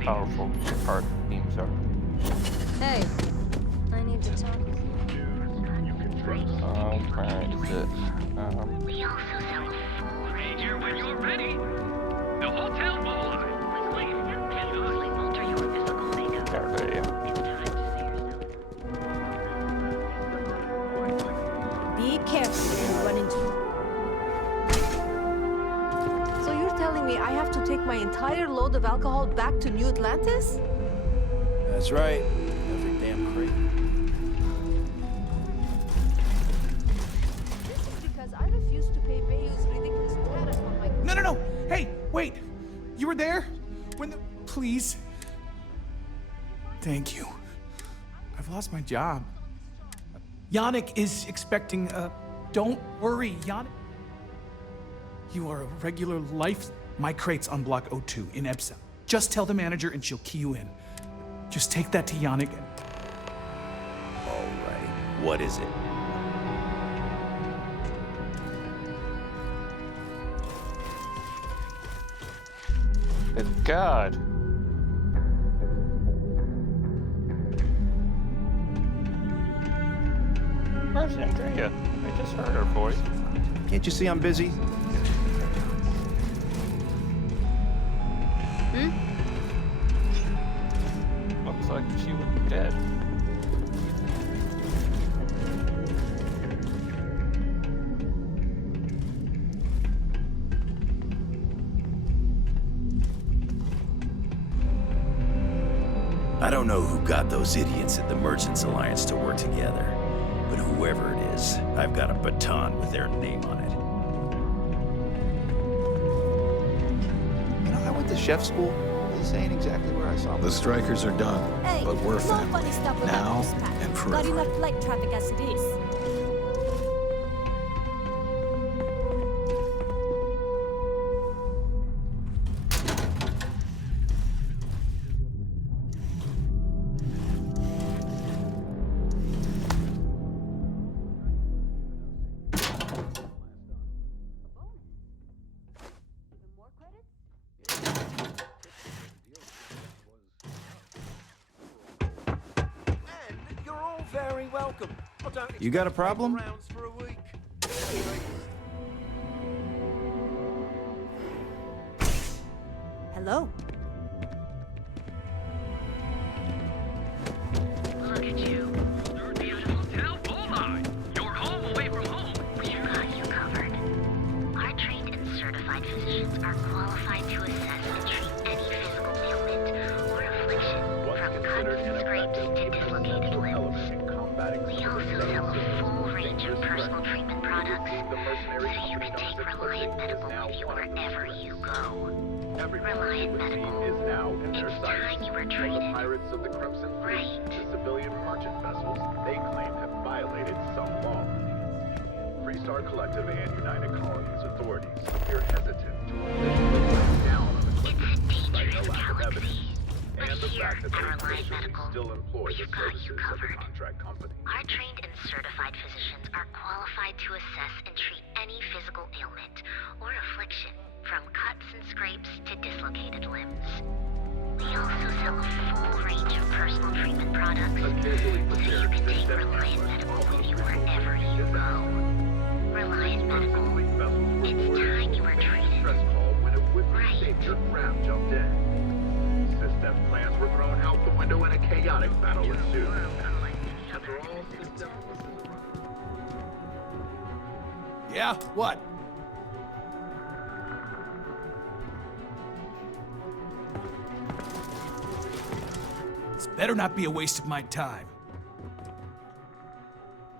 powerful part beams are. Hey, I need to talk with you. Where is it? We also sell a full range here when you're ready. The hotel Moonlight. Continuously alter your physical makeup. There they are. Be careful when you run into. So you're telling me I have to take my entire load of alcohol back to New Atlantis? That's right. Every damn crate. This is because I refused to pay Bayou's ridiculous tariff on my... No. Hey, wait. You were there? When the... Please. Thank you. I've lost my job. Yannick is expecting Don't worry, Yannick. You are a regular life... My crate's on Block 02 in Epsa. Just tell the manager and she'll key you in. Just take that to Yannick and... All right. What is it? Good God. Where's Andrea? I just heard her voice. Can't you see I'm busy? Looks like she was dead. I don't know who got those idiots at the Merchants Alliance to work together, but whoever it is, I've got a baton with their name on it. You know, I went to chef school. This ain't exactly where I saw The strikers are done, Hey, but we're no family. funny stuff with Now that dispatch. and Got forever. enough flight traffic as it is. You're all very welcome. I don't You got a problem? rounds for a week. Hello. Look at you. Beautiful hotel Moonlight. You're home away from home. We've got you covered. Our trained and certified physicians are qualified to assess and treat any physical ailment or affliction, from cuts and scrapes to dislocated limbs. We also sell a full range of personal treatment products, so you can take Reliant Medical with you wherever you go. Reliant Medical. It's time you were treated. Pirates of the Crimson Fleet, Right. the civilian merchant vessels they claim have violated some law. Freestar Collective and United Colonies authorities appear hesitant to officially crack down on the It's a dangerous despite the lack of galaxy. evidence, But and the here fact that at they Reliant officially Medical, still employ the we've got you services of the covered. contract company. Our trained and certified physicians are qualified to assess and treat any physical ailment or affliction, from cuts and scrapes to dislocated limbs. We also sell a full range of personal treatment products, so you can take Reliant Medical with you wherever you go. Reliant Medical. It's time you were treated. Stress call when a would-be Right. savior Graham jumped in. System plans were thrown out the window and a chaotic battle ensued. After all systems... Yeah, what? This better not be a waste of my time.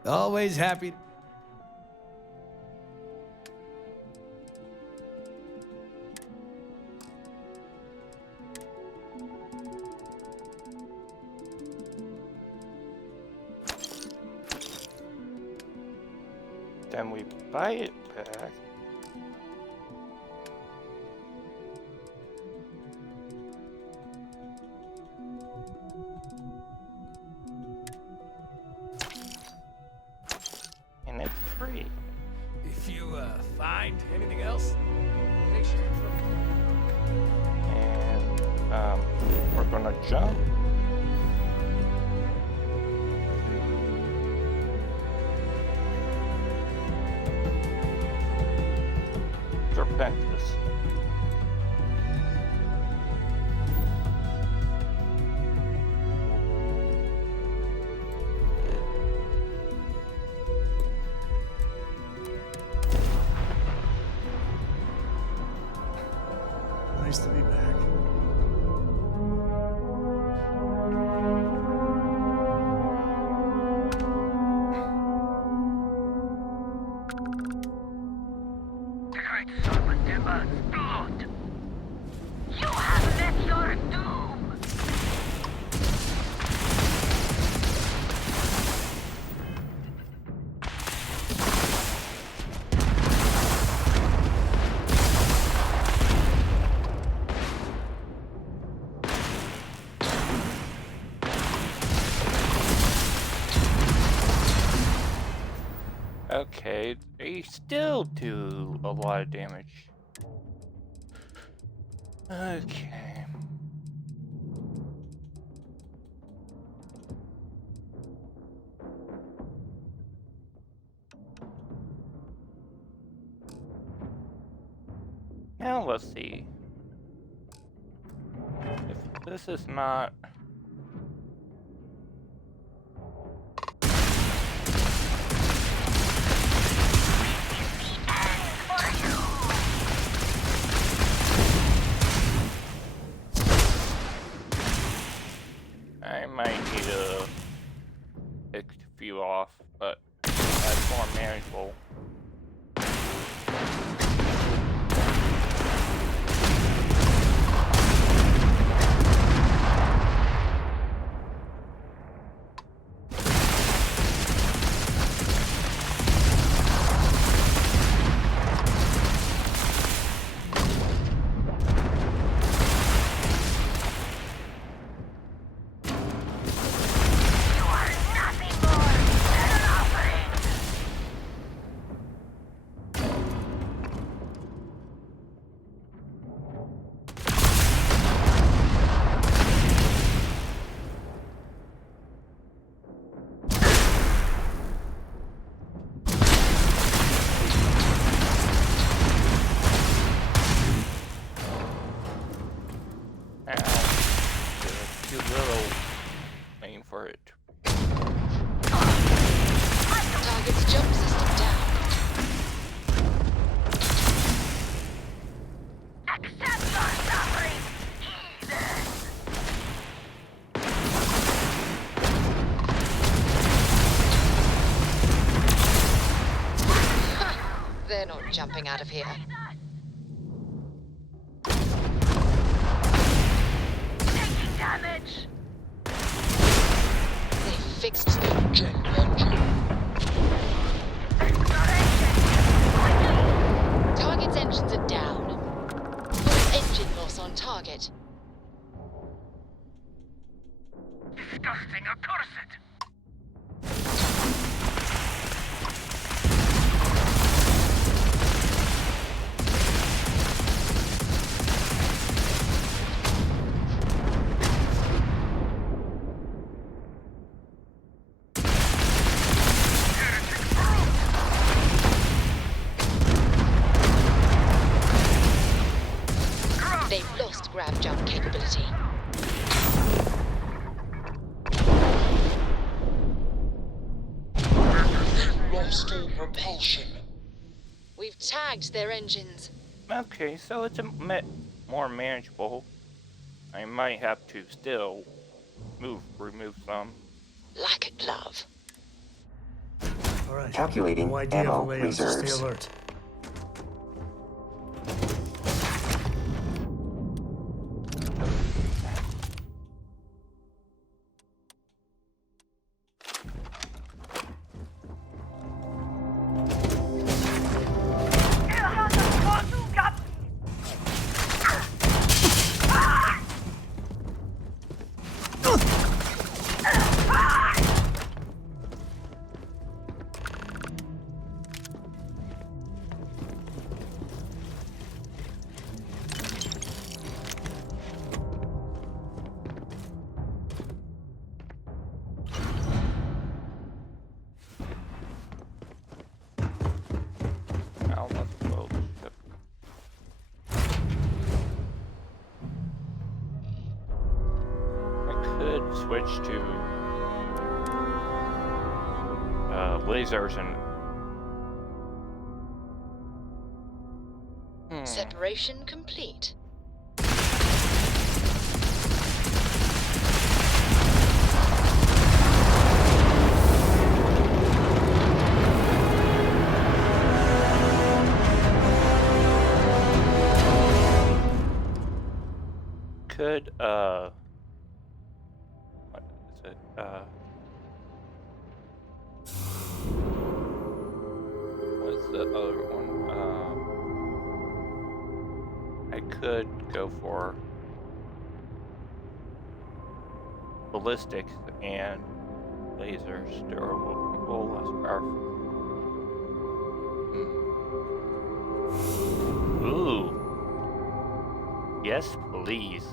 Always happy. Then we buy it back. And it's free. If you find anything else, make sure. And gonna jump. Serpentis. Nice to be back. The great serpent demands blood. You have met your doom. Okay, they still do a lot of damage. Okay. Now let's see. If this is not... I might need to pick a few off, but that's more manageable. Too little aim for it. Target's jump system down. Accept your suffering, They're not jumping out of here. taking damage. They fixed the jet engine. Target's engines are down. Full engine loss on target. Disgusting, accursed. They've lost grab jump capability. Lost all propulsion. We've tagged their engines. Okay, so it's more manageable. I might have to still remove some. Like a glove. All right. Calculating No idea ammo of the layouts, so reserves. stay alert. switch to lasers and Separation complete. could what is it? What's the other one? I could go for ballistics and lasers. They're a little less powerful. Ooh. Yes, please.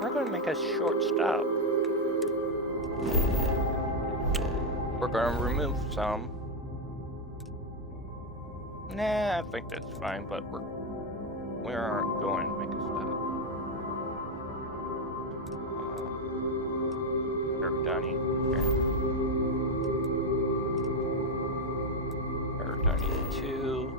We're going to make a short stop. We're going to remove some. Nah, I think that's fine, but we aren't going to make a stop. Donnie. Donnie 2.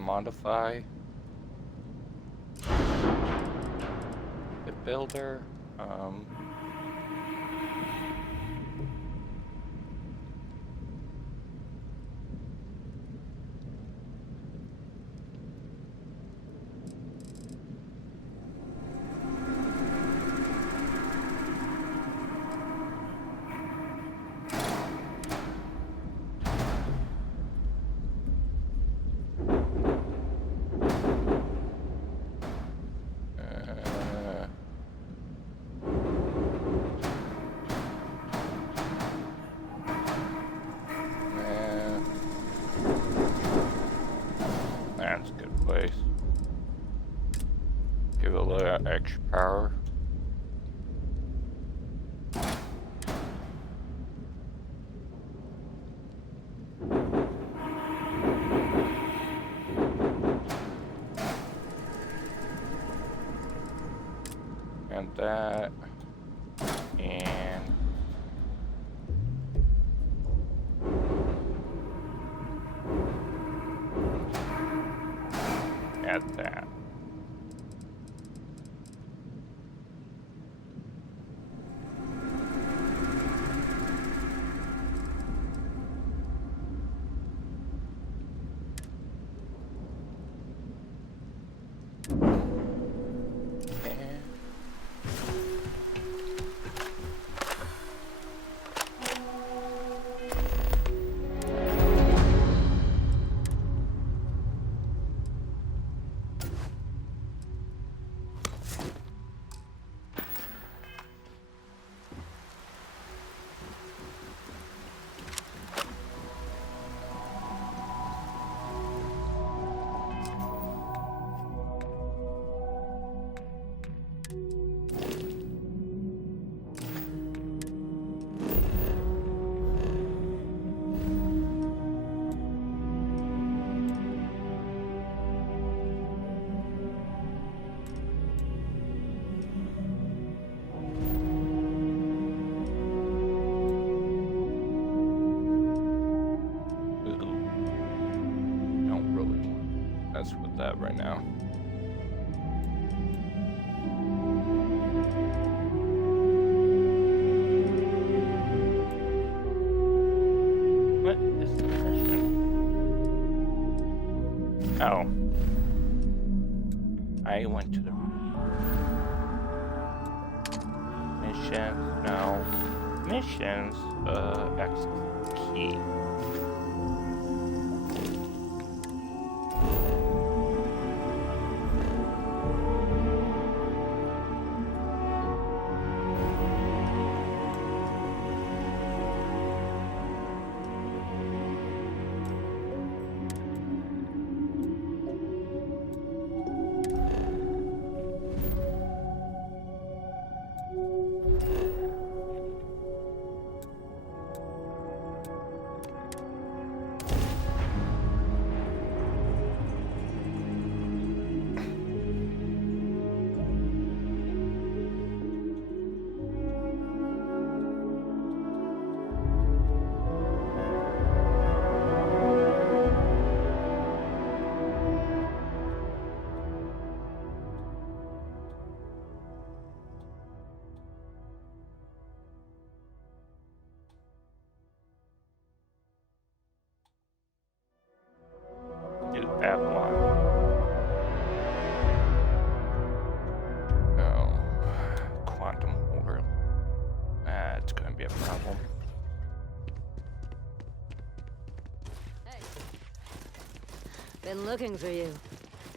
Modify the builder. That's a good place. Give it a little extra power. And that. And add that. that right now. What is the mission? Oh. I went to the missions. No. Missions, X key. Babylon. Oh, quantum holder. That's gonna be a problem. Hey. Been looking for you.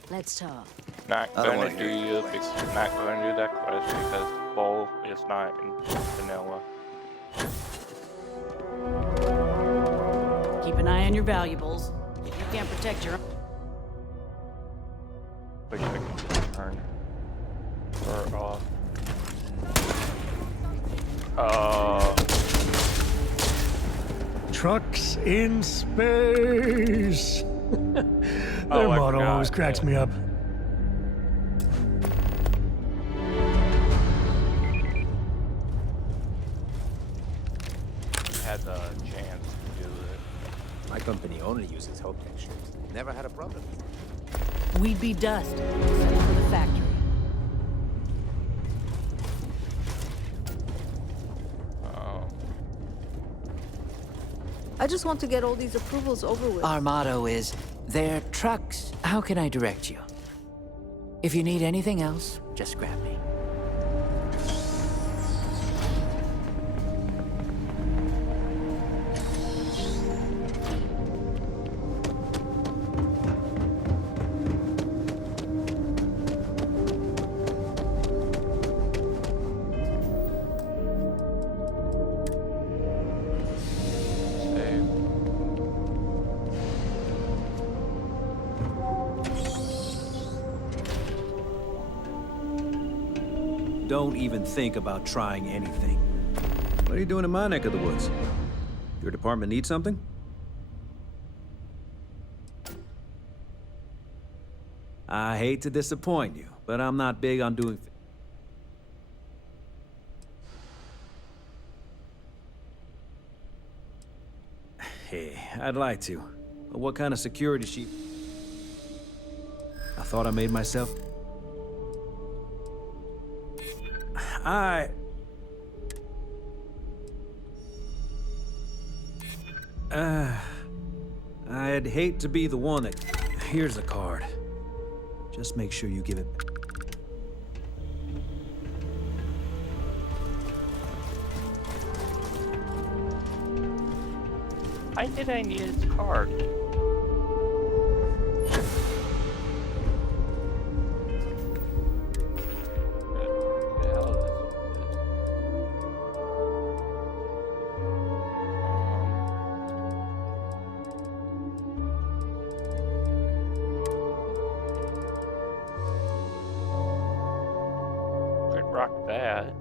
Let's talk. Not gonna do you. Not gonna do that quest because Bull is not in vanilla. Keep an eye on your valuables. If you can't protect your own. Wish I could just turn her off. Trucks in space. Their motto always cracks me up. Had the chance to do it. My company only uses Hope textures. Never had a problem. We'd be dust. Send it to the factory. I just want to get all these approvals over with. Our motto is, they're trucks. How can I direct you? If you need anything else, just grab me. Don't even think about trying anything. What are you doing in my neck of the woods? Your department need something? I hate to disappoint you, but I'm not big on doing... Hey, I'd like to. But what kind of security sheet? I thought I made myself... I'd hate to be the one that... Here's the card. Just make sure you give it... Why did I need his card? Rock that.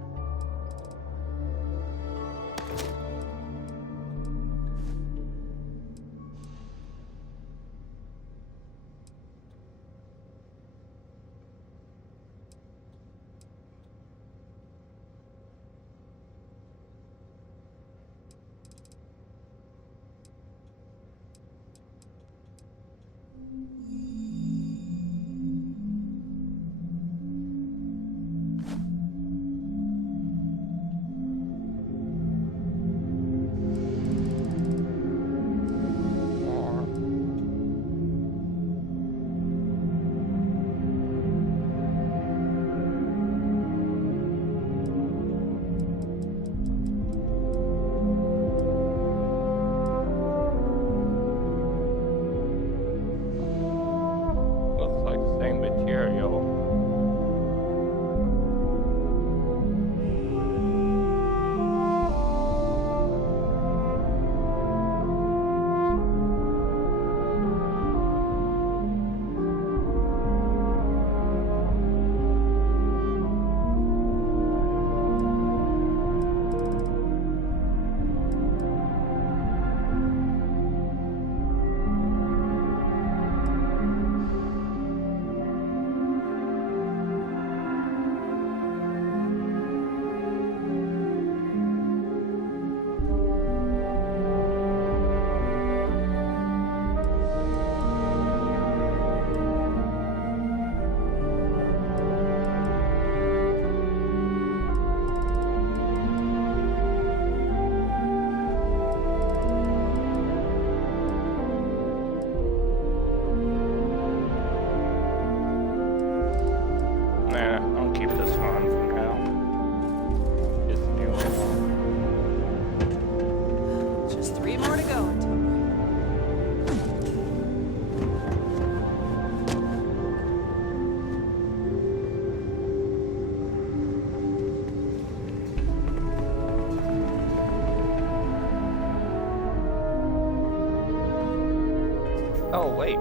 Oh, wait.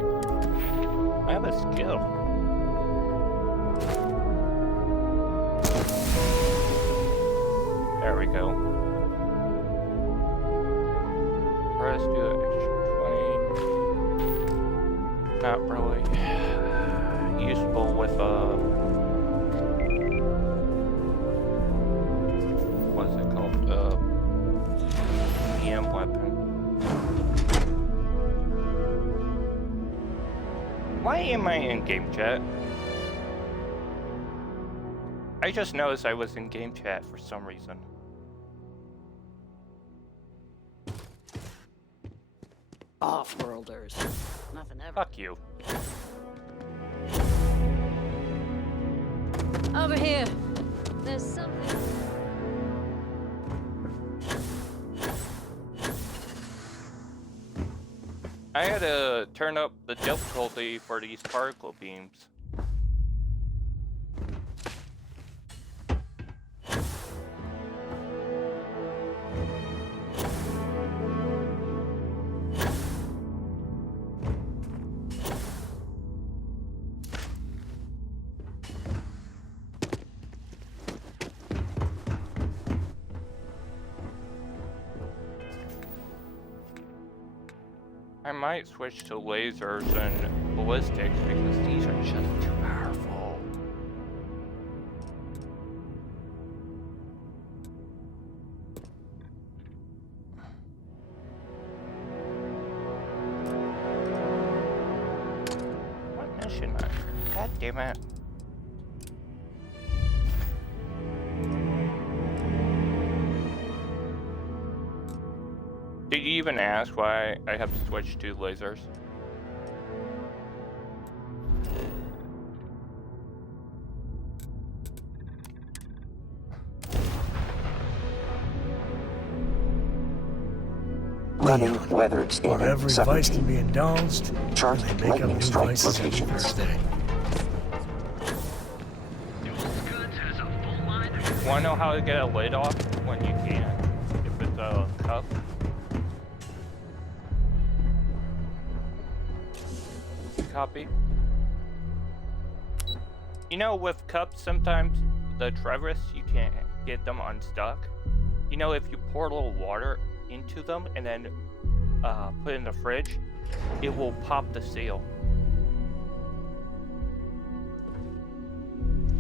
I have a skill. There we go. Let's do an extra 20. Not really useful with what's it called? EM weapon. Why am I in game chat? I just noticed I was in game chat for some reason. Off-worlders. Nothing ever. Fuck you. Over here. There's something. I had to turn up the difficulty for these particle beams. I might switch to lasers and ballistics because these are just too powerful. What mission? God damn it. Did you even ask why I have to switch to lasers? Running weather scanner. Where every vice can be indulged, chart and they make up new vices every Thursday. Wanna know how to get a lid off when you can't? If it's a cup? Copy. You know, with cups, sometimes the Travis, you can't get them unstuck. You know, if you pour a little water into them and then put it in the fridge, it will pop the seal.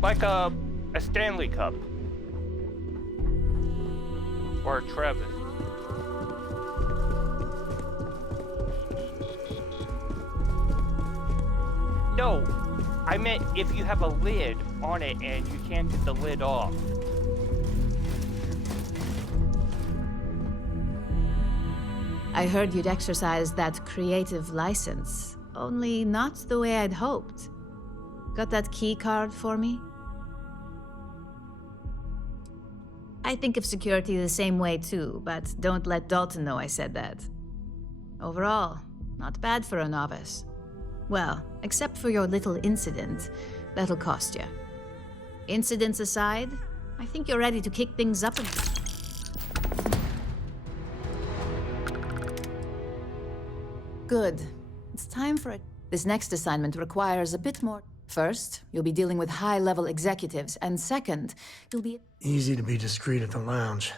Like a Stanley cup. Or a Travis. No, I meant if you have a lid on it and you can't get the lid off. I heard you'd exercise that creative license, only not the way I'd hoped. Got that key card for me? I think of security the same way too, but don't let Dalton know I said that. Overall, not bad for a novice. Well, except for your little incident, that'll cost you. Incidents aside, I think you're ready to kick things up again. Good. It's time for it. This next assignment requires a bit more. First, you'll be dealing with high-level executives, and second, you'll be... Easy to be discreet at the lounge.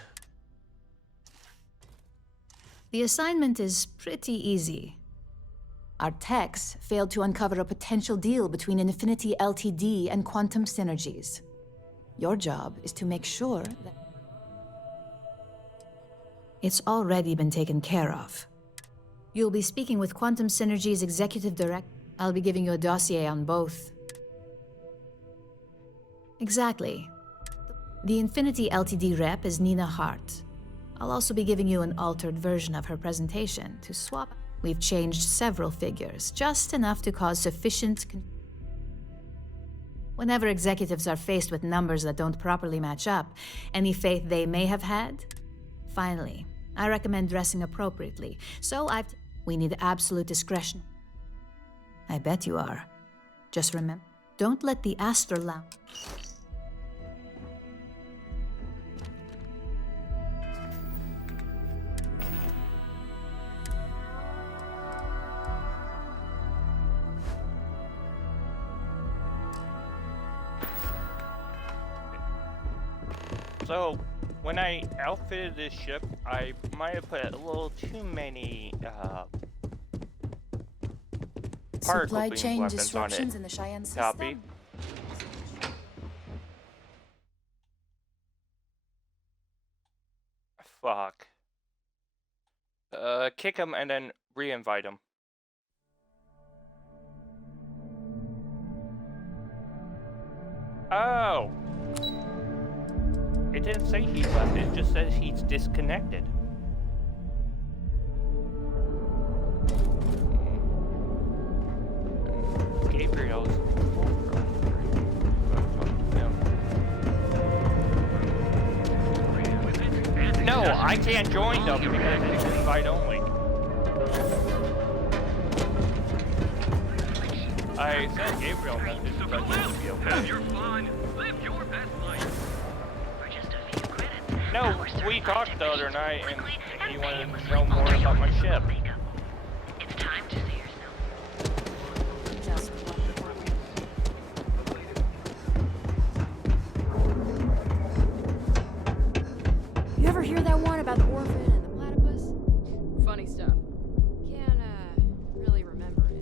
The assignment is pretty easy. Our techs failed to uncover a potential deal between Infinity Ltd. And Quantum Synergies. Your job is to make sure that... It's already been taken care of. You'll be speaking with Quantum Synergies Executive Director. I'll be giving you a dossier on both. Exactly. The Infinity Ltd. Rep is Nina Hart. I'll also be giving you an altered version of her presentation to swap. We've changed several figures, just enough to cause sufficient... Whenever executives are faced with numbers that don't properly match up, any faith they may have had? Finally, I recommend dressing appropriately, so we need absolute discretion. I bet you are. Just remember, don't let the Astor Lounge... So, when I outfitted this ship, I might have put a little too many Supply particle chain weapons disruptions on in it. the Cheyenne system. Copy. Fuck. Kick him and then re-invite him. Oh! It didn't say he left, it just says he's disconnected. Gabriel's... No, I can't join them because it's invite only. I sent Gabriel a message, but he should be okay. You're fun. Live your best life. For just a few credits. No, we talked the other night and he wanted to know more about my ship. It's time to see yourself. Just You ever hear that one about the orphan and the platypus? Funny stuff. Can't, really remember it.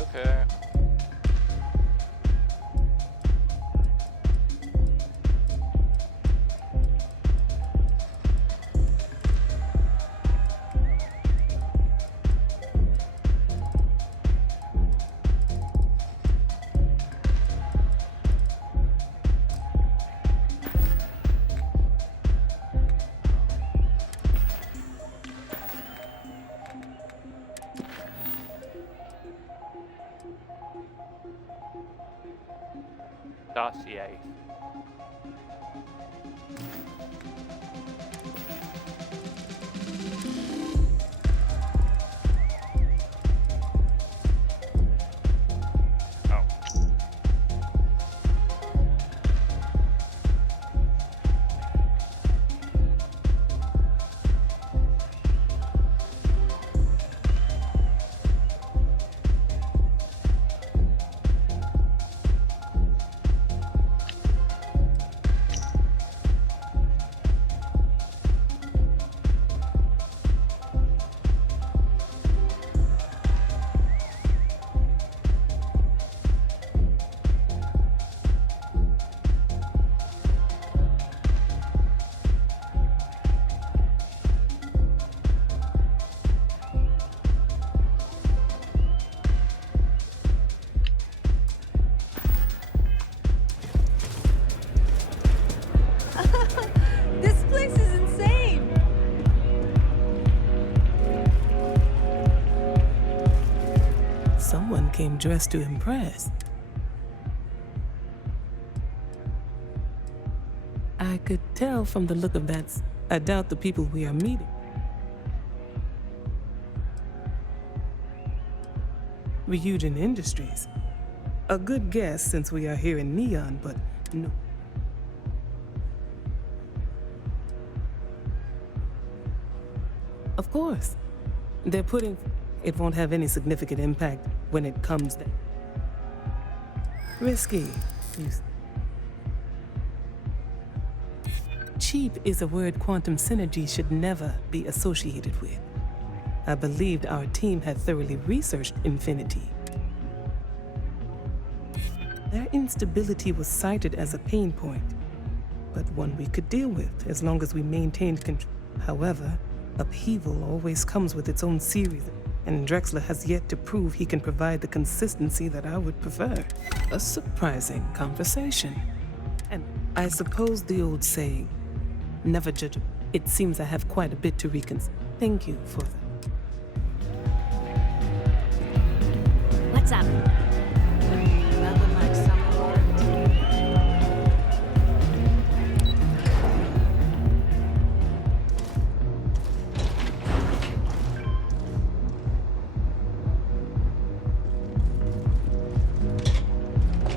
Okay. Dossier. Oh. This place is insane! Someone came dressed to impress. I could tell from the look of that. I doubt the people we are meeting. Ryujin Industries. A good guess since we are here in Neon, but no. Of course. They're putting... It won't have any significant impact when it comes down. Risky. Cheap is a word quantum synergy should never be associated with. I believed our team had thoroughly researched Infinity. Their instability was cited as a pain point, but one we could deal with as long as we maintained control. However, upheaval always comes with its own series, and Drexler has yet to prove he can provide the consistency that I would prefer. A surprising conversation. And I suppose the old saying, never judge. It seems I have quite a bit to reconsider. Thank you for that. Let's What's up? Nothing like summer art.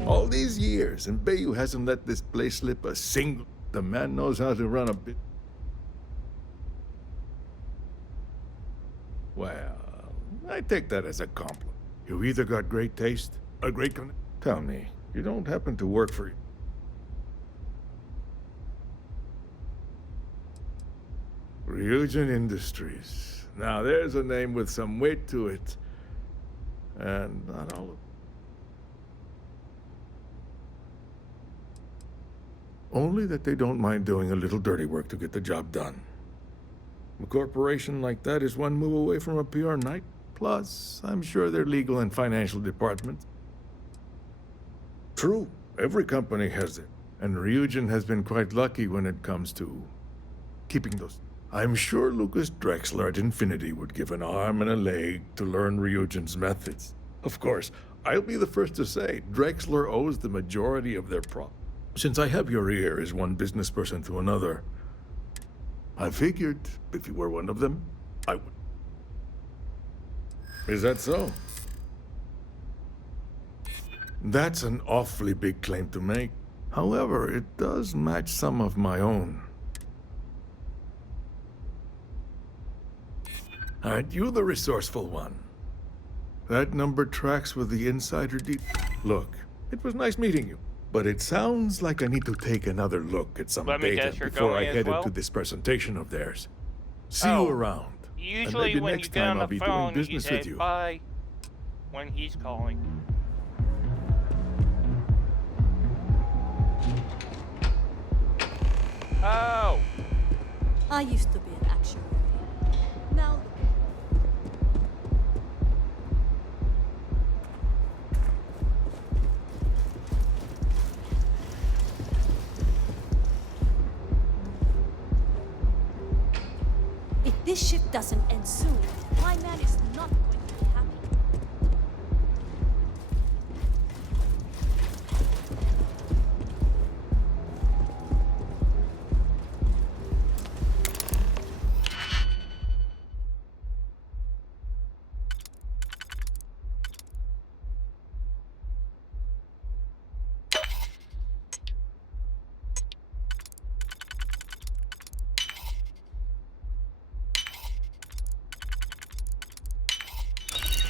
All these years, and Bayou hasn't let this place slip a single. The man knows how to run a bit. Well, I take that as a compliment. You either got great taste or great Tell me, you don't happen to work for... Ryujin Industries. Now there's a name with some weight to it. And not all of... Only that they don't mind doing a little dirty work to get the job done. A corporation like that is one move away from a PR night. Plus, I'm sure their legal and financial department. True, every company has it. And Ryujin has been quite lucky when it comes to keeping those. I'm sure Lucas Drexler at Infinity would give an arm and a leg to learn Ryujin's methods. Of course, I'll be the first to say Drexler owes the majority of their problems. Since I have your ear as one business person to another, I figured if you were one of them, I would. Is that so? That's an awfully big claim to make. However, it does match some of my own. Aren't you the resourceful one? That number tracks with the insider Look, it was nice meeting you. But it sounds like I need to take another look at some data before I head into this presentation of theirs. See you around. Usually when you get on the phone, you say bye when he's calling. Oh! I used to be an actuary. Now if this ship doesn't end soon, my man is not going to be happy.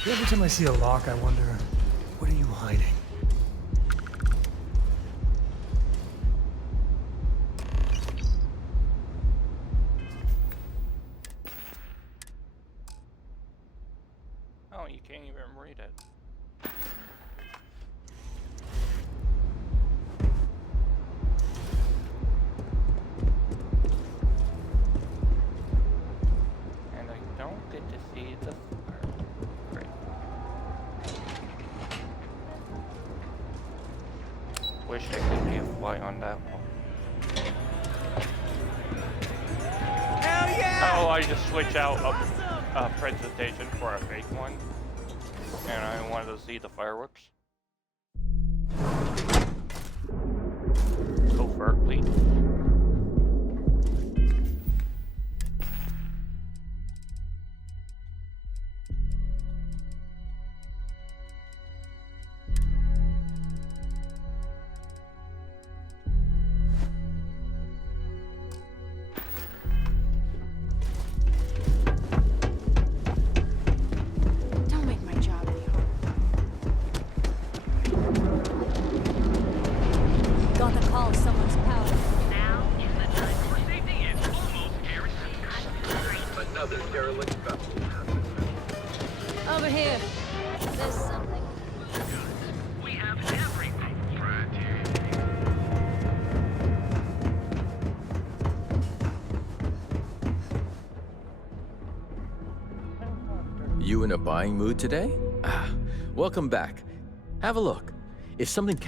Every time I see a lock, I wonder, what are you hiding? Oh, you can't even read it. And I don't get to see the wish I could be a fly on that one. Hell yeah! Oh, I just switched out a presentation for a fake one. And I wanted to see the fireworks. Covertly. Don't make my job any harder. Got the call, someone's power. Now is the time. Your safety is almost guaranteed. Another derelict vessel. Over here. There's something. We have everything. You in a buying mood today? Ah, welcome back. Have a look. If something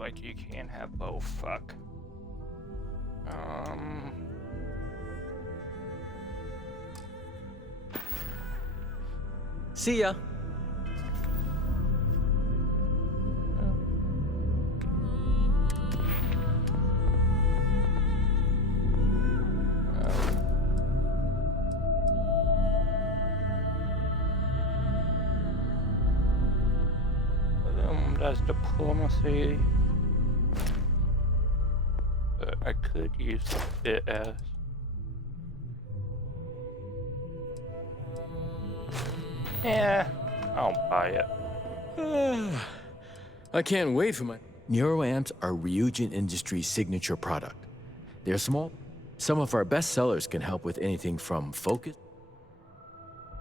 like you can have both. Fuck. See ya. That's diplomacy. But I could use it as. Yeah, I'll buy it. I can't wait for my... Neuroamps are Ryujin Industries' signature product. They're small. Some of our best sellers can help with anything from focus.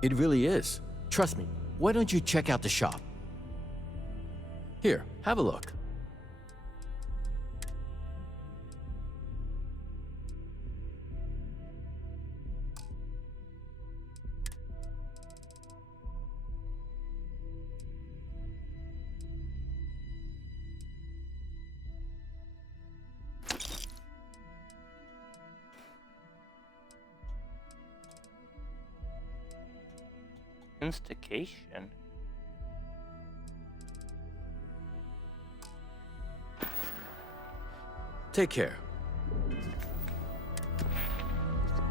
It really is. Trust me. Why don't you check out the shop? Here, have a look. Instigation? Take care.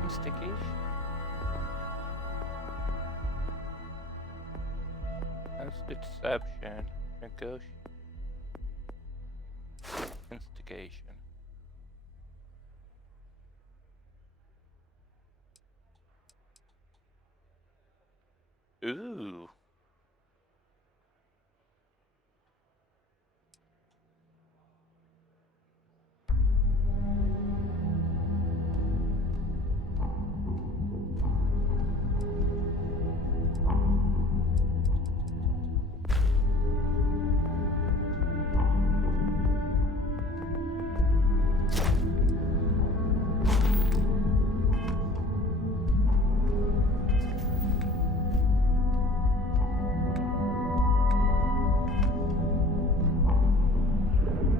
Instigation? That's deception. Negotiation. Instigation. Ooh.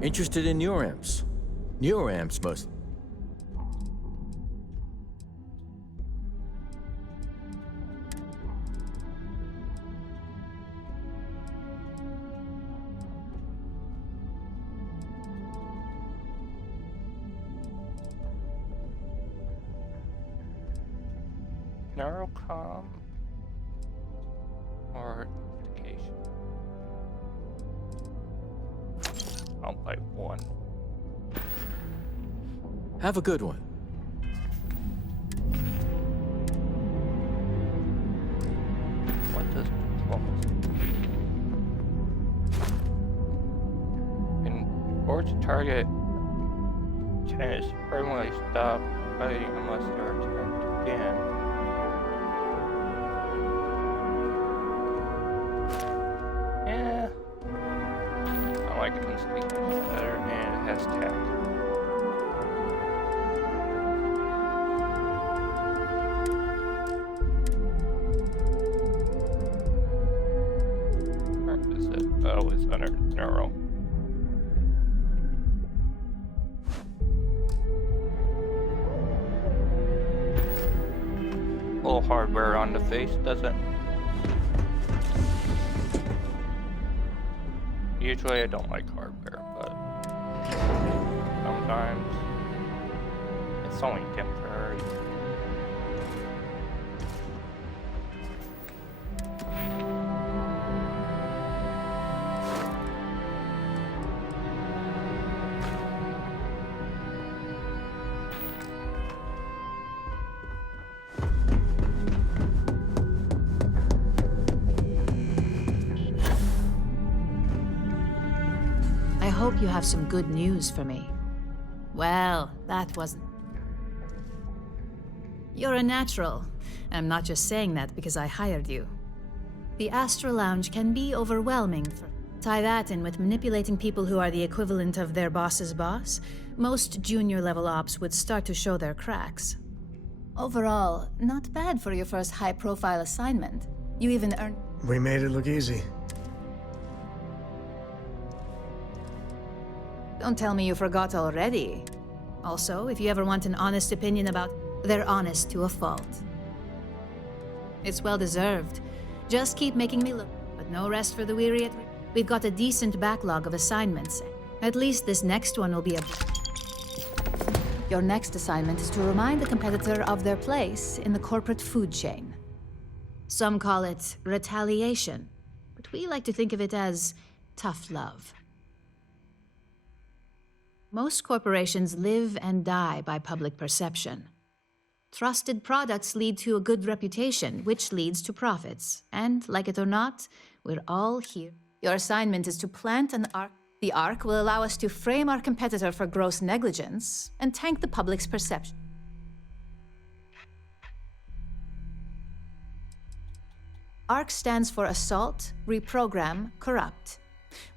Interested in neuroamps? Neuroamps most. Neurocom or investigation? I'll buy one. Have a good one. What does diplomacy? In order to target tenants permanently stop fighting unless they're attacked again. Yeah. I like instigation better and it has tech. Where is it? Oh, it's under neuro. Little hardware on the face, does it? Usually I don't like hardware, but sometimes it's only temporary. I hope you have some good news for me. Well, that wasn't... You're a natural. I'm not just saying that because I hired you. The Astral Lounge can be overwhelming. Tie that in with manipulating people who are the equivalent of their boss's boss. Most junior-level ops would start to show their cracks. Overall, not bad for your first high-profile assignment. You even earned... We made it look easy. Don't tell me you forgot already. Also, if you ever want an honest opinion about... They're honest to a fault. It's well deserved. Just keep making me look. But no rest for the weary. We've got a decent backlog of assignments. At least this next one will be a... Your next assignment is to remind the competitor of their place in the corporate food chain. Some call it retaliation, but we like to think of it as tough love. Most corporations live and die by public perception. Trusted products lead to a good reputation, which leads to profits. And, like it or not, we're all here. Your assignment is to plant an arc. The arc will allow us to frame our competitor for gross negligence and tank the public's perception. ARC stands for Assault, Reprogram, Corrupt.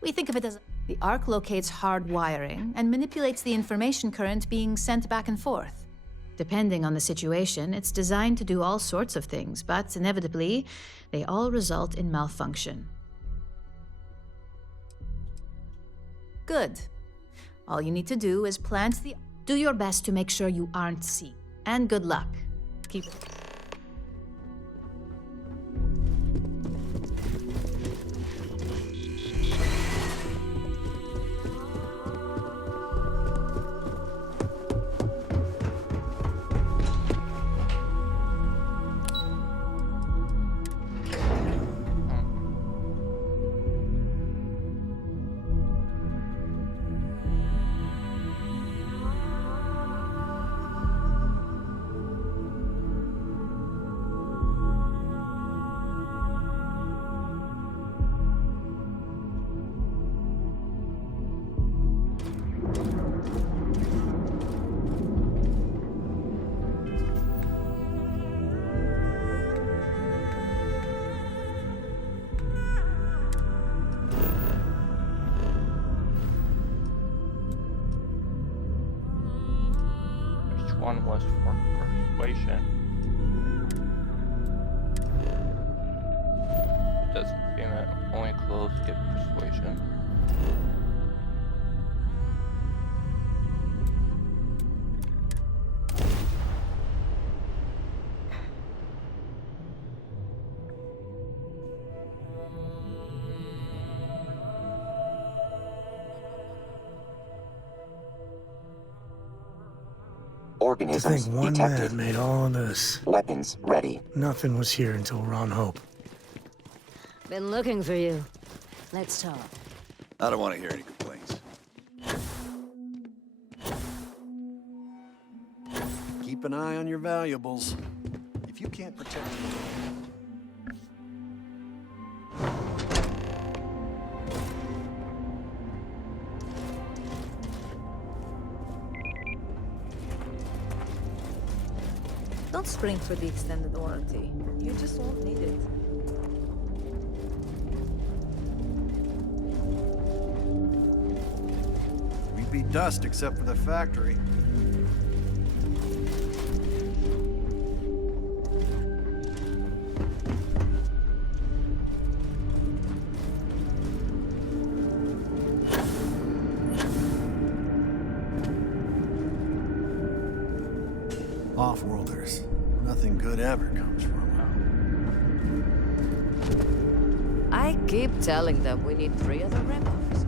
We think of it as the ARC locates hard wiring and manipulates the information current being sent back and forth. Depending on the situation, it's designed to do all sorts of things, but inevitably, they all result in malfunction. Good. All you need to do is plant the... Do your best to make sure you aren't seen. And good luck. Keep it... One was for persuasion. Doesn't seem that only close get persuasion. Organisms think one detected. man made all of this. Weapons ready. Nothing was here until Ron Hope. Been looking for you. Let's talk. I don't want to hear any complaints. Keep an eye on your valuables. If you can't protect them... Don't spring for the extended warranty. You just won't need it. We'd be dust except for the factory. Off-worlders. Nothing good ever comes from them. I keep telling them we need 3 other rep officers.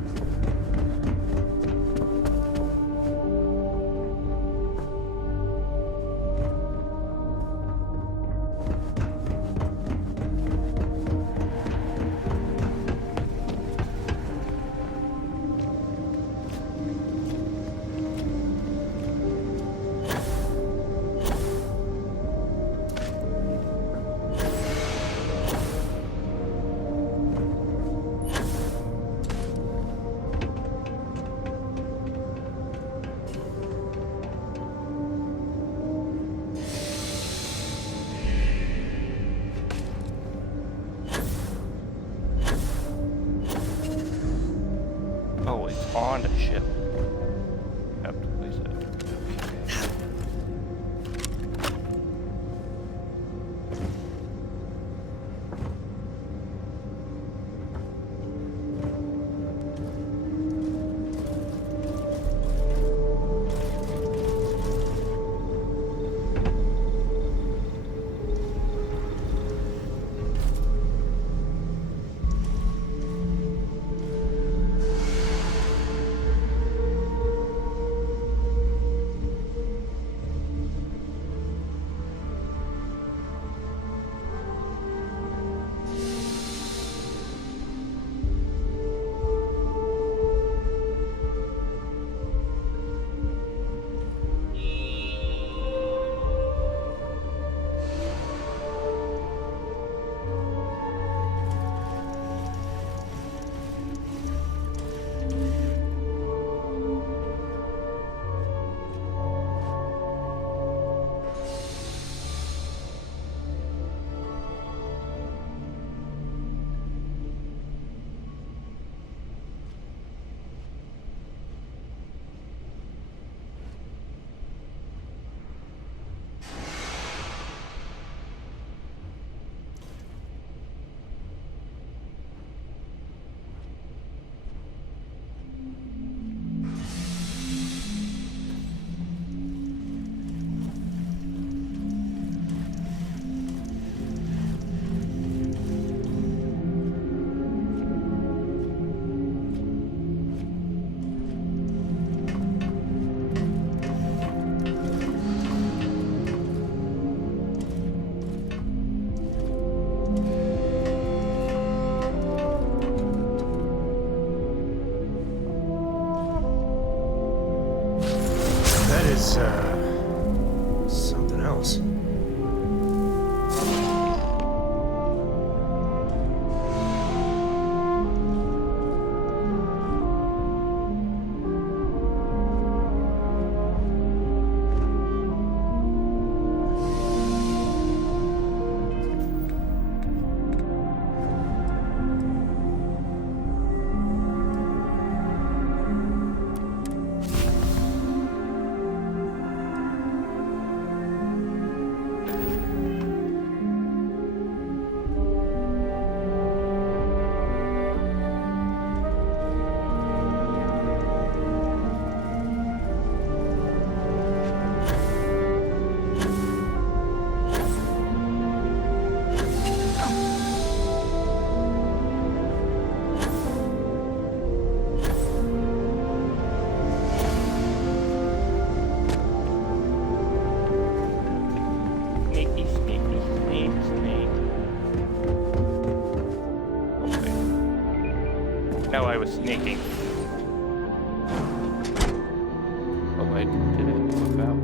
That is, something else. No, I was sneaking. Oh wait, did it flip out?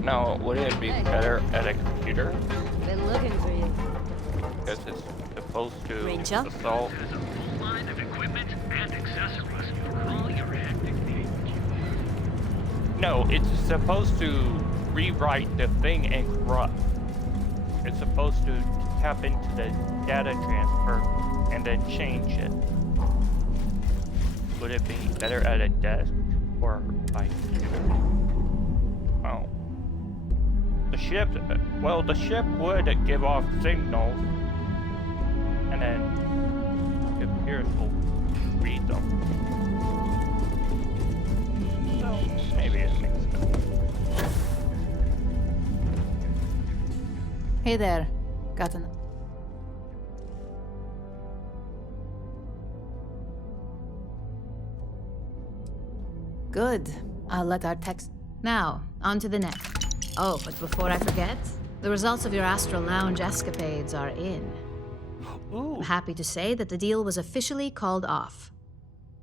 Now, would it be better at a computer? Been looking for you. Because it's supposed to Rachel? assault. There's a full line of equipment and accessories for all your hectic needs. No, it's supposed to rewrite the thing and corrupt. It's supposed to tap into the data transfer and then change it. Would it be better at a desk or by computer? Oh. The ship, well, the ship would give off signals, and then computers will read them. So maybe it makes sense. Hey there, got an. Good. I'll let our text. Now, on to the next. Oh, but before I forget, the results of your Astral Lounge escapades are in. Ooh. I'm happy to say that the deal was officially called off.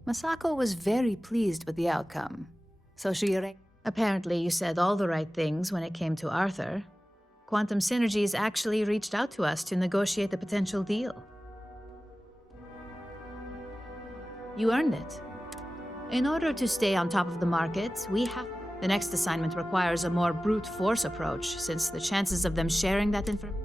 Masako was very pleased with the outcome. So she... Apparently, you said all the right things when it came to Arthur. Quantum Synergies actually reached out to us to negotiate the potential deal. You earned it. In order to stay on top of the market, we have... The next assignment requires a more brute force approach, since the chances of them sharing that information...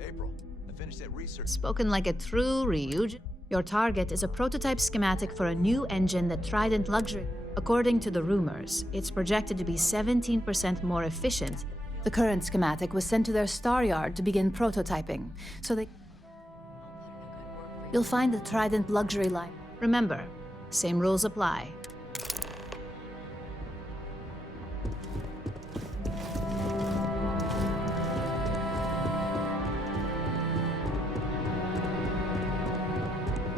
April, I finished that research. Spoken like a true Ryujin. Your target is a prototype schematic for a new engine that Trident Luxury... According to the rumors, it's projected to be 17% more efficient. The current schematic was sent to their star yard to begin prototyping, so they... You'll find the Trident Luxury line. Remember, same rules apply.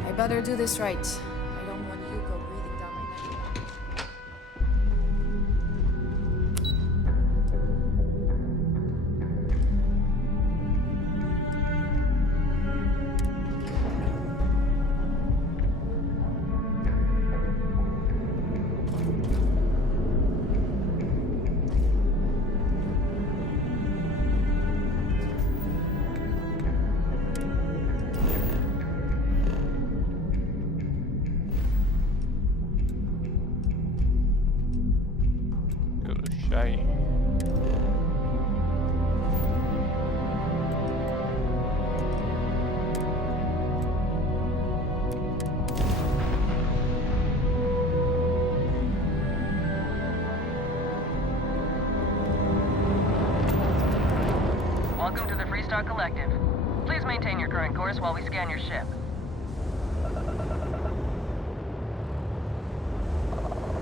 I better do this right. I don't want Hugo breathing down my neck. Star Collective. Please maintain your current course while we scan your ship.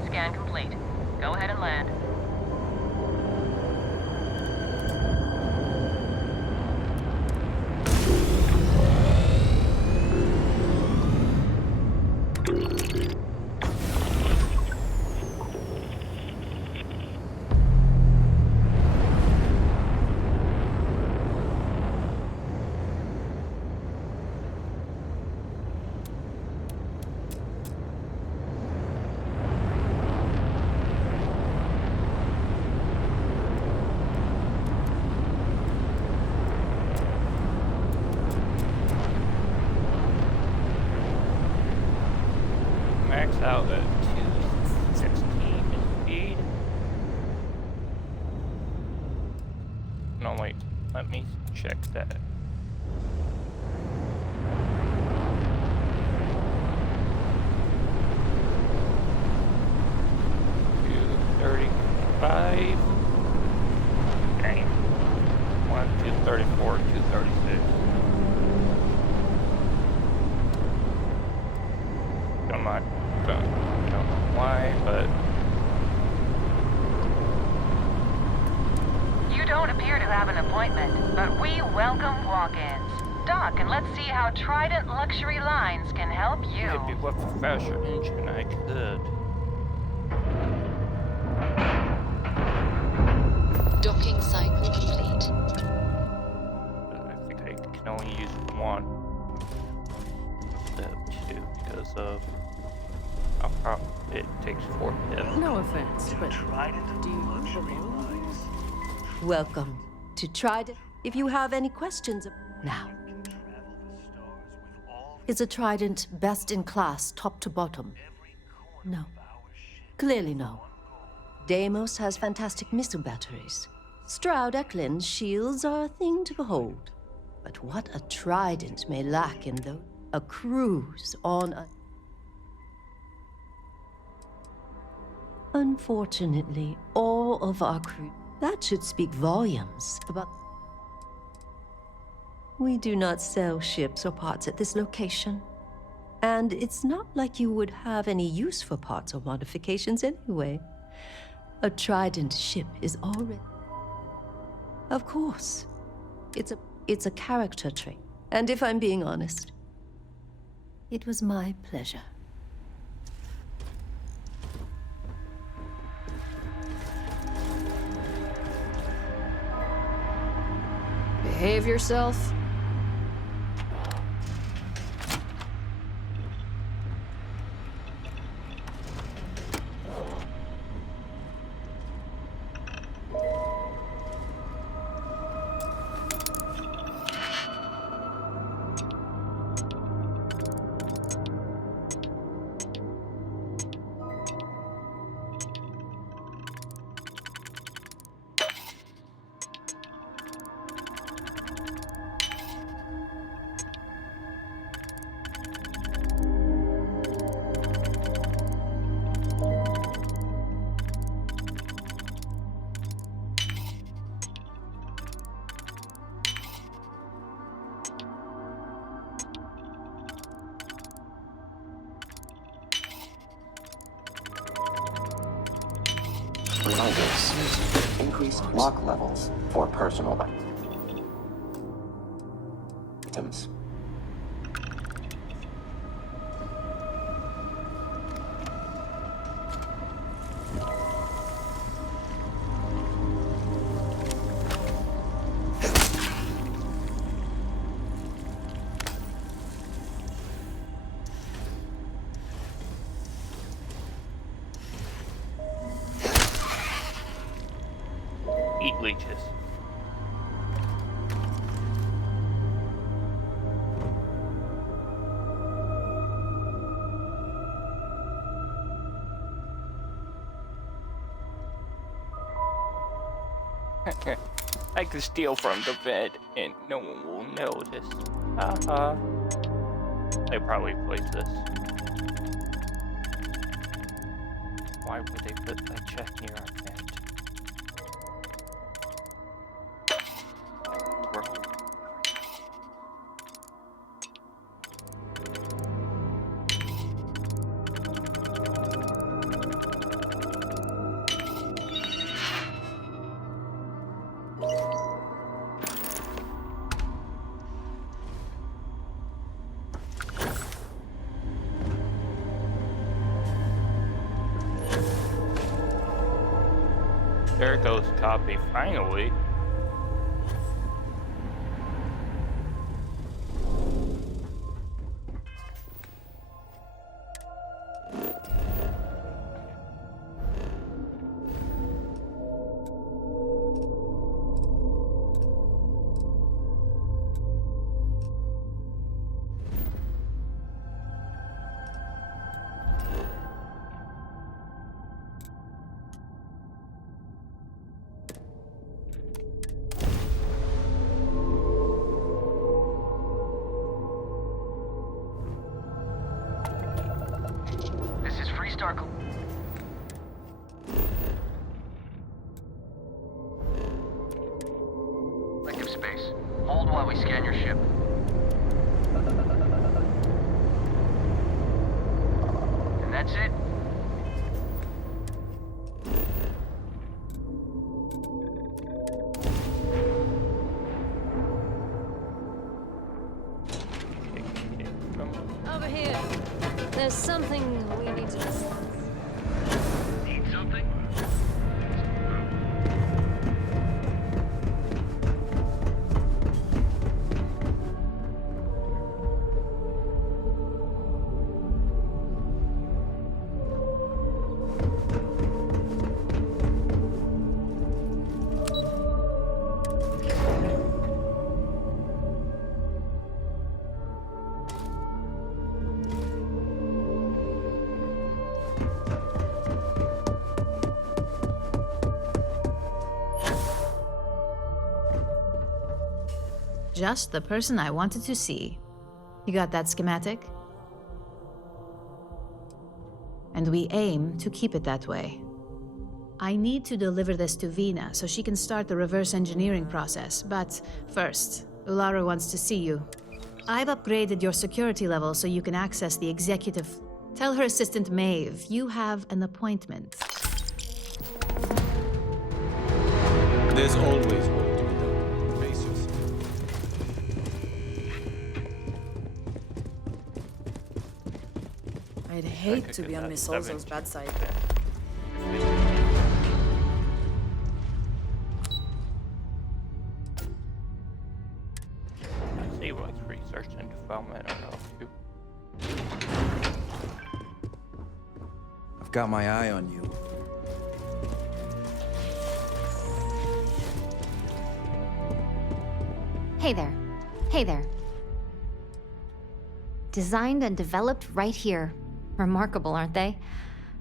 Scan complete. Go ahead and land. Max out at 216 speed. No, wait. Let me check that. $235. Dang. 234, 236. I don't know why, but You don't appear to have an appointment, but we welcome walk-ins. Doc, and let's see how Trident Luxury Lines can help you. maybe with a faster engine I could. Docking cycle complete. I think I can only use one instead of two because of how it takes 4 hits. No offense, but do you belong? Welcome to Trident. If you have any questions now. Is a Trident best in class, top to bottom? No. Clearly no. Deimos has fantastic missile batteries. Stroud Eklund's shields are a thing to behold. But what a Trident may lack in those, a cruise on a... Unfortunately, all of our crew... That should speak volumes about... We do not sell ships or parts at this location. And it's not like you would have any use for parts or modifications anyway. A Trident ship is already... Of course. It's a character trait. And if I'm being honest, it was my pleasure. Behave yourself. Reminders. Increase lock levels for personal items. Eat leeches. I can steal from the bed and no one will notice. Haha. They probably placed this. Why would they put a check near our bed? There goes copy, finally. This is Freestar. Collective space. Hold while we scan your ship. And that's it. Over here. There's something we need to do. Need something? Just the person I wanted to see. You got that schematic? And we aim to keep it that way. I need to deliver this to Vina so she can start the reverse engineering process, but first, Ulara wants to see you. I've upgraded your security level so you can access the executive. Tell her assistant Maeve you have an appointment. There's always work to be done. Face yourself. I'd hate to be on Miss Olzo's bad side. Let's see what's research and development are up to. I've got my eye on you. Hey there. Hey there. Designed and developed right here. Remarkable, aren't they?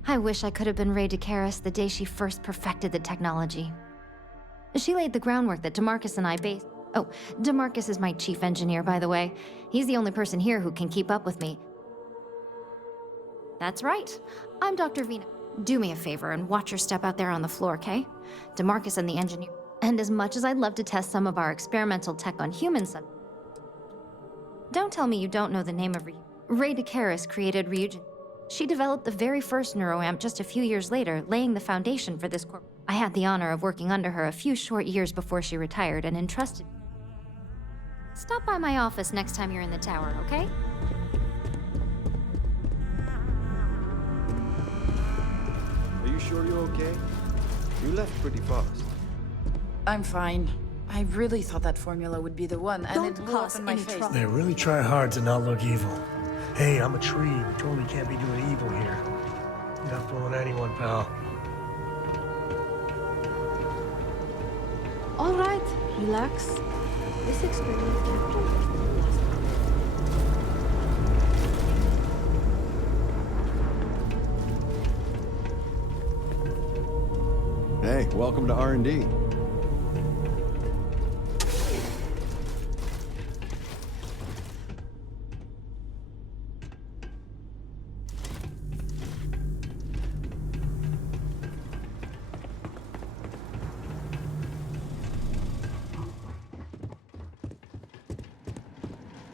I wish I could have been Ray DeCaris the day she first perfected the technology. She laid the groundwork that DeMarcus and I based. Oh, DeMarcus is my chief engineer, by the way. He's the only person here who can keep up with me. That's right. I'm Dr. Vina. Do me a favor and watch your step out there on the floor, okay? DeMarcus and the engineer. And as much as I'd love to test some of our experimental tech on humans, don't tell me you don't know the name of Ray DeCaris created Ryujin. She developed the very first neuroamp just a few years later, laying the foundation for this corp. I had the honor of working under her a few short years before she retired and entrusted. Stop by my office next time you're in the tower, okay? Are you sure you're okay? You left pretty fast. I'm fine. I really thought that formula would be the one, and it blew up in my face. They really try hard to not look evil. Hey, I'm a tree. We totally can't be doing evil here. You're not fooling anyone, pal. All right, relax. This experiment can Hey, welcome to R&D.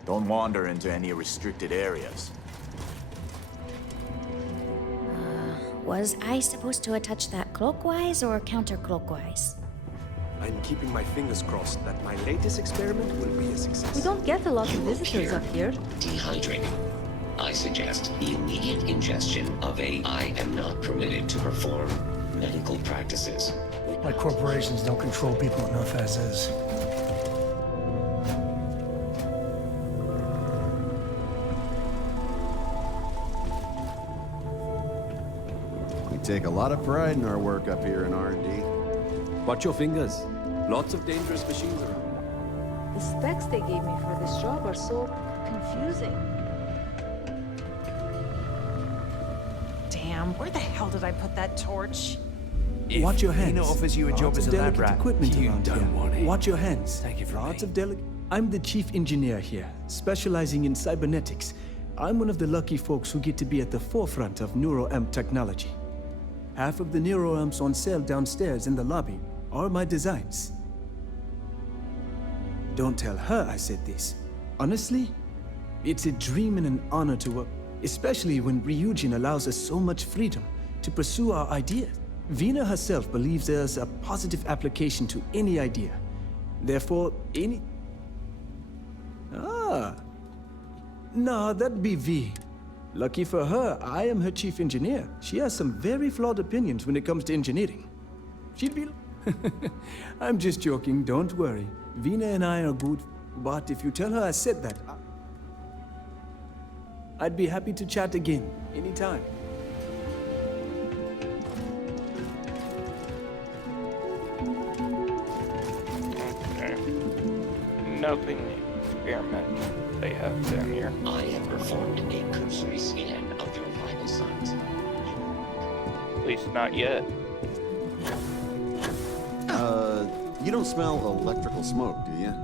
Don't wander into any restricted areas. Was I supposed to touch that clockwise or counterclockwise? I'm keeping my fingers crossed that my latest experiment will be a success. We don't get a lot of visitors up here. Dehydrated. I suggest immediate ingestion of I am not permitted to perform medical practices. Like corporations don't control people enough as is. We take a lot of pride in our work up here in R&D. Watch your fingers. Lots of dangerous machines around. The specs they gave me for this job are so confusing. Damn, where the hell did I put that torch? Watch your hands. Vina offers you a job as a lab rat, equipment you around don't here. want it. Watch your hands. Take it from Lots me. of delicate. I'm the chief engineer here, specializing in cybernetics. I'm one of the lucky folks who get to be at the forefront of neuroamp technology. Half of the neuroamps on sale downstairs in the lobby are my designs. Don't tell her I said this. Honestly, it's a dream and an honor to work, especially when Ryujin allows us so much freedom to pursue our ideas. Vina herself believes there's a positive application to any idea. Therefore, any... Ah. Nah, that'd be V. Lucky for her, I am her chief engineer. She has some very flawed opinions when it comes to engineering. She'd be... I'm just joking, don't worry. Vina and I are good, but if you tell her I said that, I'd be happy to chat again, anytime. Okay. Nothing experiment they have down here. I have performed a cursory scan of your vital signs. At least not yet. You don't smell electrical smoke, do you?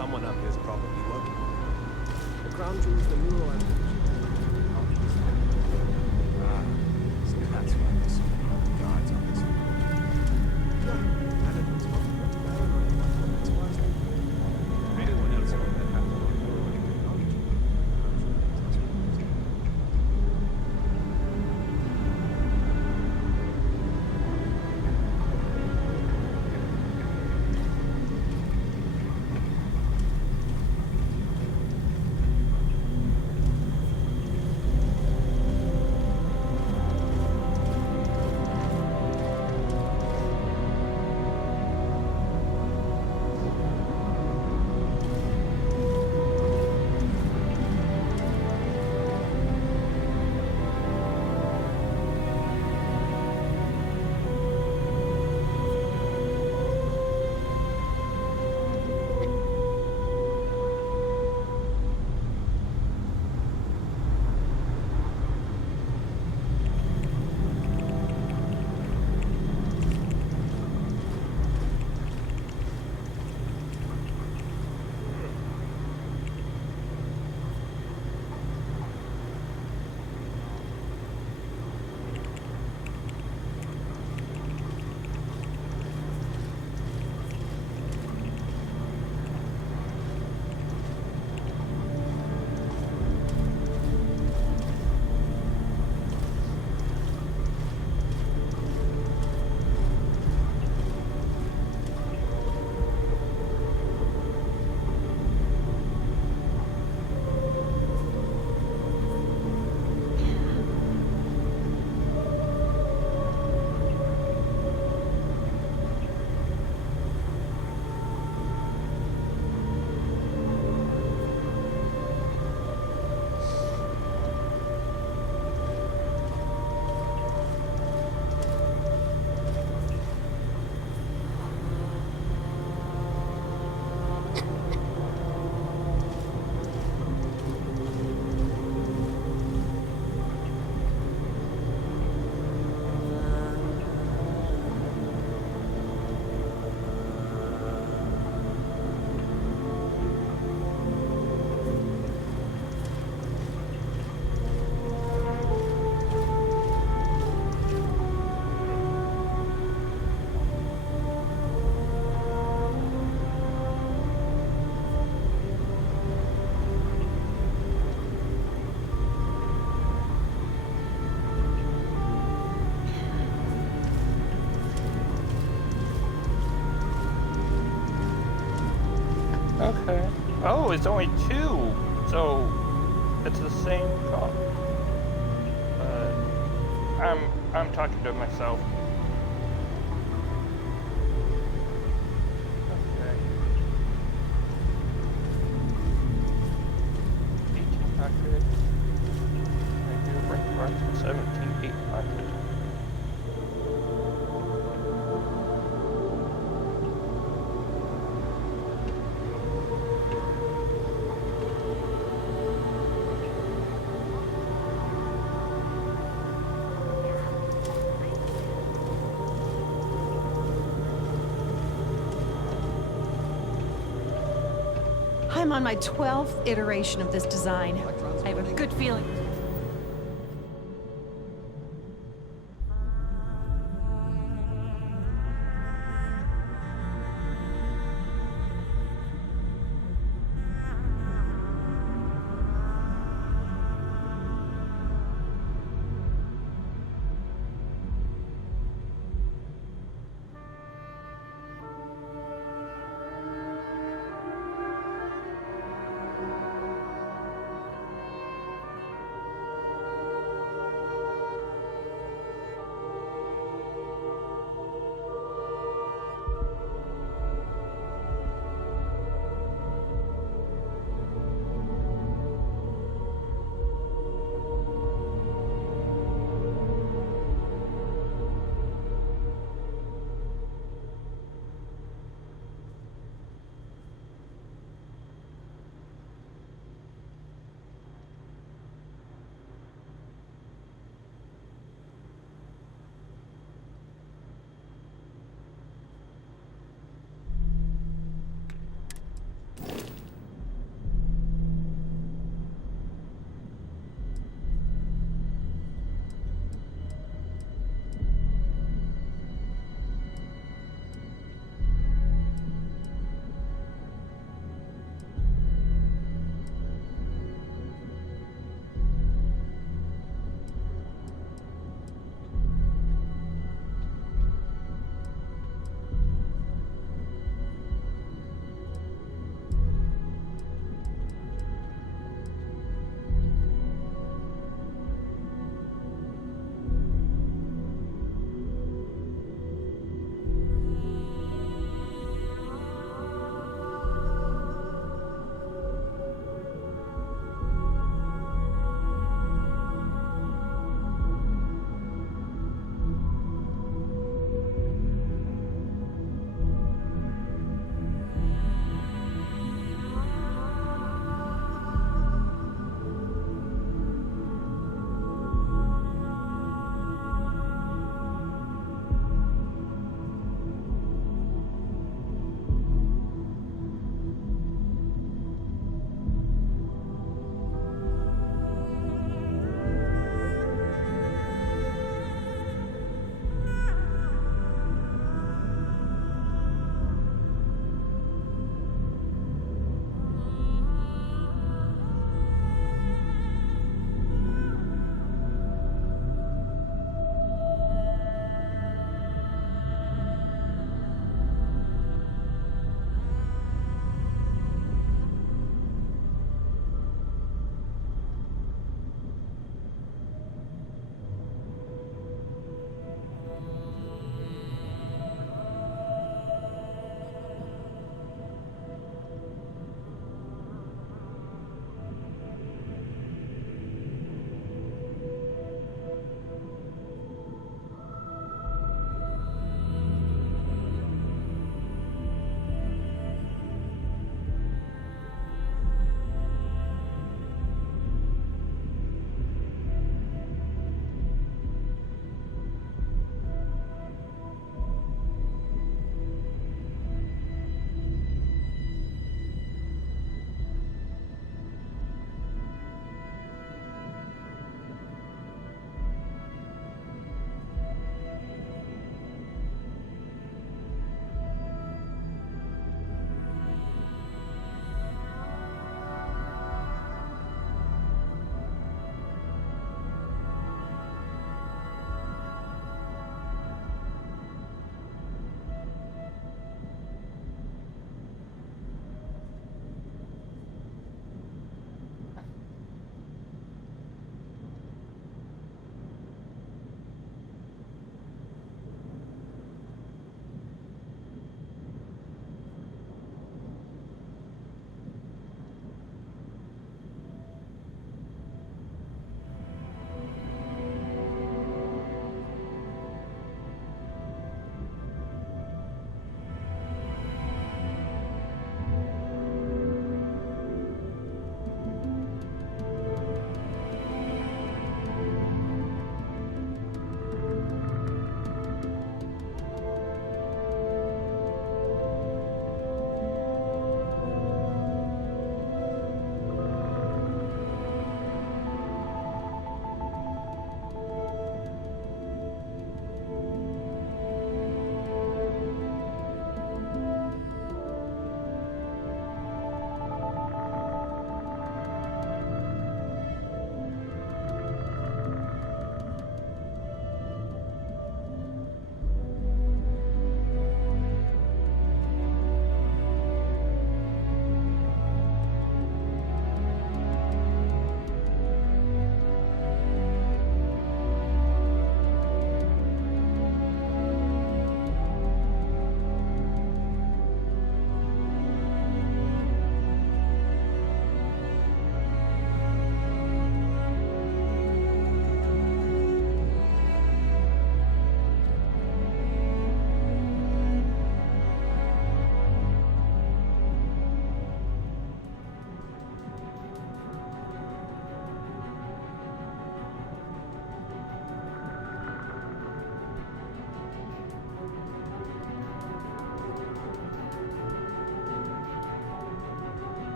Someone up here is probably working on it. The crown jewel's the neural engine. Ah, so that's why there's so many guards on this field. Yeah, management's probably pretty paranoid about what it's caused. Anyone else know that happened on board technology? Okay. Oh, it's only 2, so it's the same call. I'm talking to myself. Okay. 1800. I do rank runs in 17800. I'm on my 12th iteration of this design. I have a good feeling.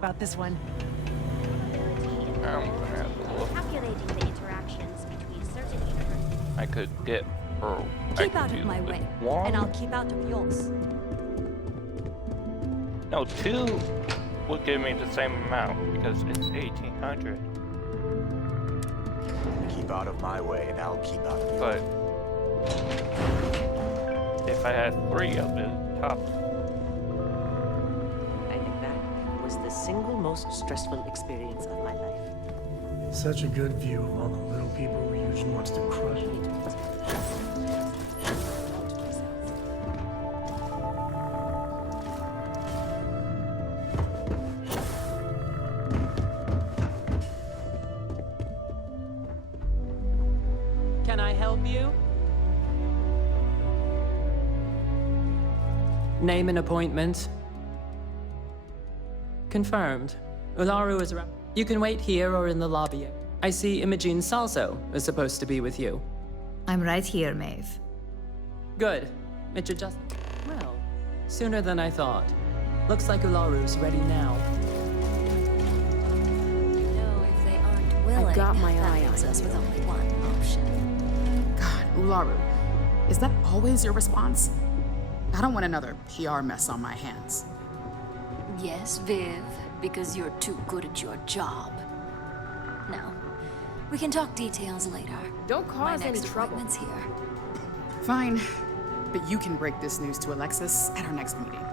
about this one. I'm gonna have to look. Calculating the interactions between certain universes. I could get her. Keep out of my way, and I'll keep out of yours. No, 2 would give me the same amount because it's 1,800. Keep out of my way, and I'll keep out of But if I had 3 of the top, I think that was the single most stressful experience of my life. Such a good view of all the little people Ryujin wants to crush. Can I help you? Name and appointment. Confirmed. Ularu is around. You can wait here or in the lobby. I see Imogene Salso is supposed to be with you. I'm right here, Maeve. Good. It should just... Well, sooner than I thought. Looks like Ularu's ready now. No, if they aren't willing, I've got my that eye leaves on us you. with only one option. God, Ularu. Is that always your response? I don't want another PR mess on my hands. Yes, Viv, because you're too good at your job. Now, we can talk details later. Don't cause My any next trouble. appointment's here. Fine, but you can break this news to Alexis at our next meeting.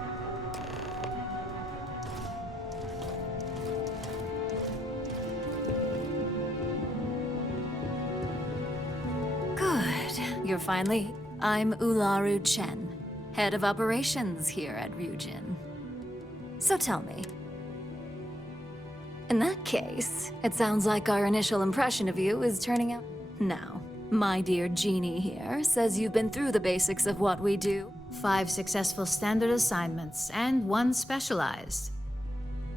Good. You're finally... I'm Ularu Chen, head of operations here at Ryujin. So tell me. In that case, it sounds like our initial impression of you is turning out... Now, my dear Jeannie here says you've been through the basics of what we do. 5 successful standard assignments, and 1 specialized.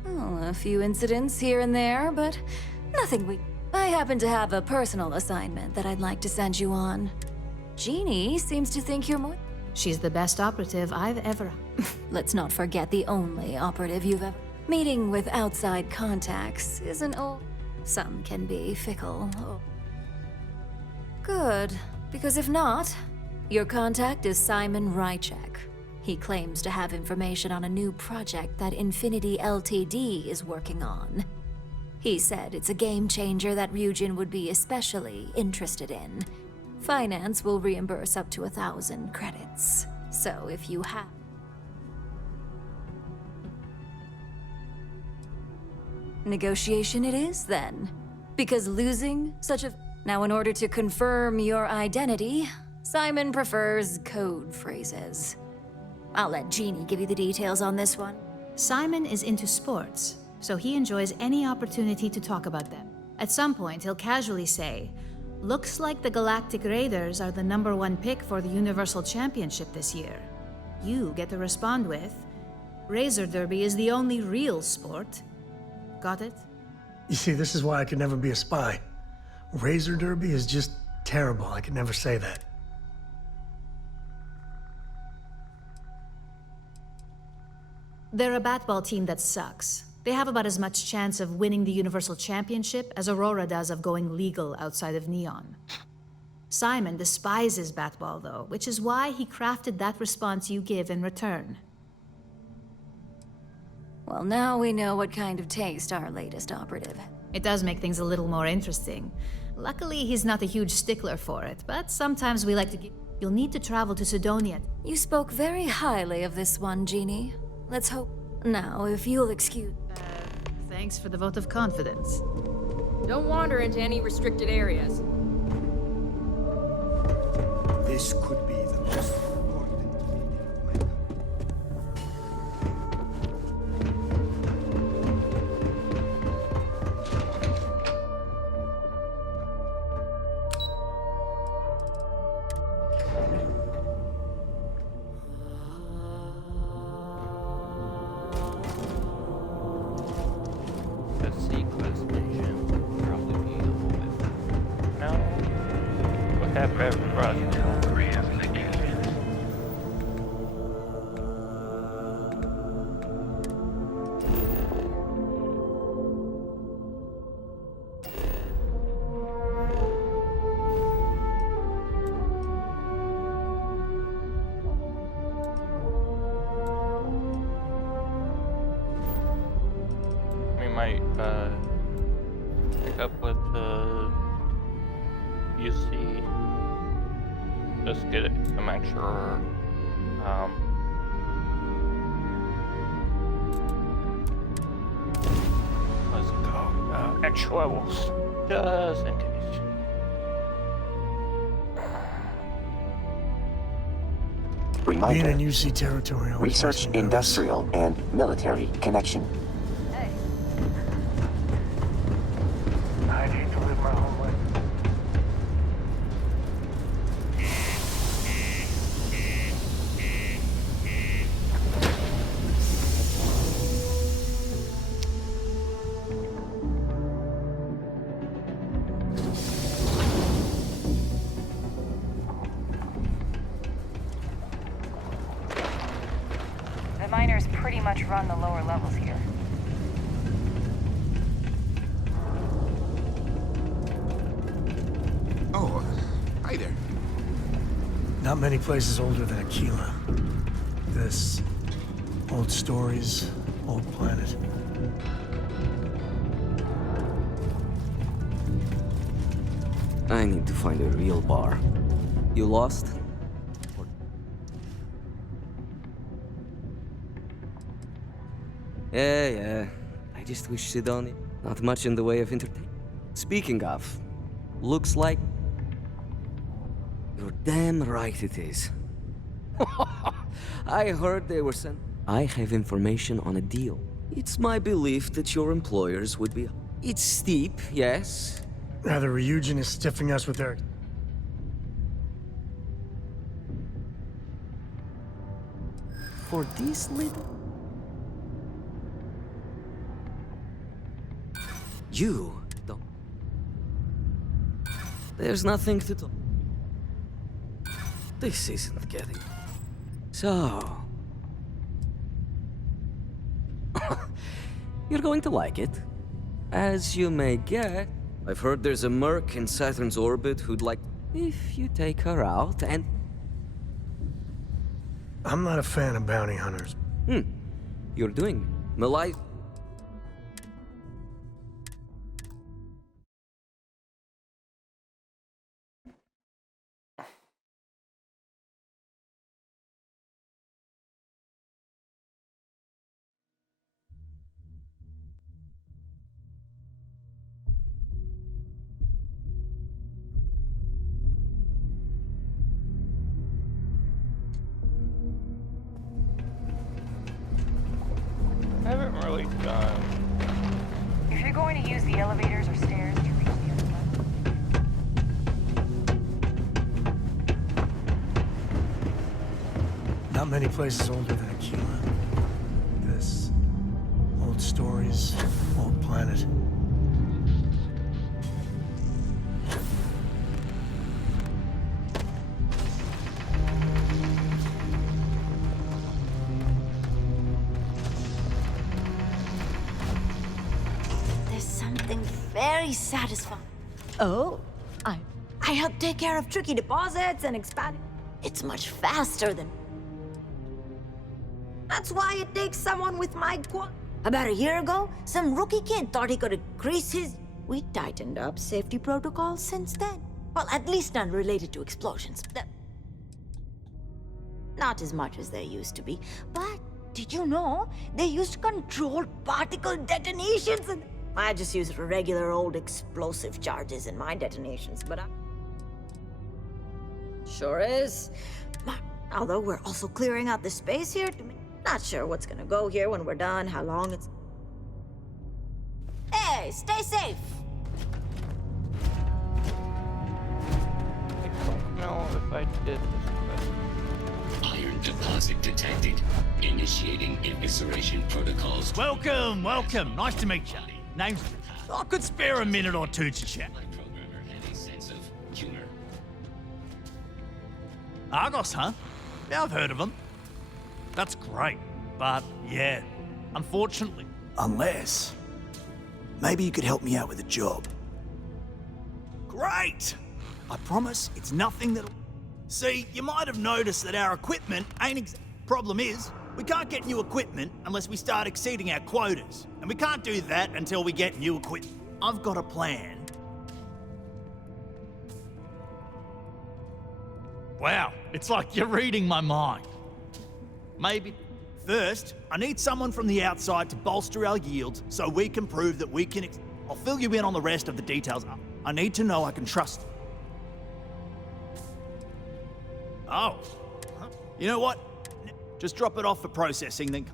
Oh, a few incidents here and there, but nothing we... I happen to have a personal assignment that I'd like to send you on. Jeannie seems to think you're more... She's the best operative I've ever... Let's not forget the only operative you've ever... Meeting with outside contacts isn't all... Some can be fickle. Good, because if not, your contact is Simon Rychek. He claims to have information on a new project that Infinity Ltd is working on. He said it's a game changer that Ryujin would be especially interested in. Finance will reimburse up to 1,000 credits. So if you have... Negotiation it is, then. Because losing such a... Now, in order to confirm your identity, Simon prefers code phrases. I'll let Jeannie give you the details on this one. Simon is into sports, so he enjoys any opportunity to talk about them. At some point, he'll casually say, "Looks like the Galactic Raiders are the #1 pick for the Universal Championship this year." You get to respond with, "Razor Derby is the only real sport." Got it? You see, this is why I could never be a spy. Razor Derby is just terrible. I could never say that. They're a batball team that sucks. They have about as much chance of winning the Universal Championship as Aurora does of going legal outside of Neon. Simon despises batball, though, which is why he crafted that response you give in return. Well, now we know what kind of taste our latest operative. It does make things a little more interesting. Luckily, he's not a huge stickler for it, but sometimes we like to give... You'll need to travel to Sidonia. You spoke very highly of this one, Jeannie. Let's hope... Now, if you'll excuse... Thanks for the vote of confidence. Don't wander into any restricted areas. This could be the most important meeting of my life. the sequence engine would probably be a little bit. No. What happened after Rust? might pick up with the UC. Just get some extra let's go extra levels just in case. Being in UC territory always Research, makes me nervous. industrial, and military connection. I'd hate to live my whole life. The miners pretty much run the lower levels here. Oh, hi there. Not many places older than Aquila. This, old stories, old planet. I need to find a real bar. You lost? Yeah. I just wish Sidonia. Not much in the way of entertainment. Speaking of, looks like... You're damn right it is. I heard they were sent... I have information on a deal. It's my belief that your employers would be... It's steep, yes. Rather, Ryujin is stiffing us with their... For this little... You don't... There's nothing to talk... This isn't getting... So... You're going to like it. As you may get, I've heard there's a merc in Saturn's orbit who'd like... If you take her out and... I'm not a fan of bounty hunters. You're doing... Malai... I haven't really done. If you're going to use the elevators or stairs to reach the other level, Not many places older than Aquila. This, old stories, old planet. There's something very satisfying. Oh, I help take care of tricky deposits and expand. It's much faster than. That's why it takes someone with my About a year ago, some rookie kid thought he could increase his. We tightened up safety protocols since then. Well, at least none related to explosions. Not as much as there used to be, but did you know they used controlled particle detonations? And I just use regular old explosive charges in my detonations, but sure is. Although we're also clearing out the space here, not sure what's gonna go here when we're done, how long it's... Hey, stay safe! I don't know if I did this, Iron deposit detected. Initiating evisceration protocols. Welcome. Nice to meet you. Name's... I could spare a minute or two to chat. My programmer had a sense of humor. Argos, huh? Yeah, I've heard of them. That's great, but yeah, unfortunately... Unless... maybe you could help me out with a job. Great! I promise it's nothing that'll... See, you might have noticed that our equipment ain't Problem is, We can't get new equipment unless we start exceeding our quotas. And we can't do that until we get new equipment. I've got a plan. Wow, it's like you're reading my mind. Maybe. First, I need someone from the outside to bolster our yields so we can prove that we can. I'll fill you in on the rest of the details. I need to know I can trust. Oh. You know what? Just drop it off for processing, then.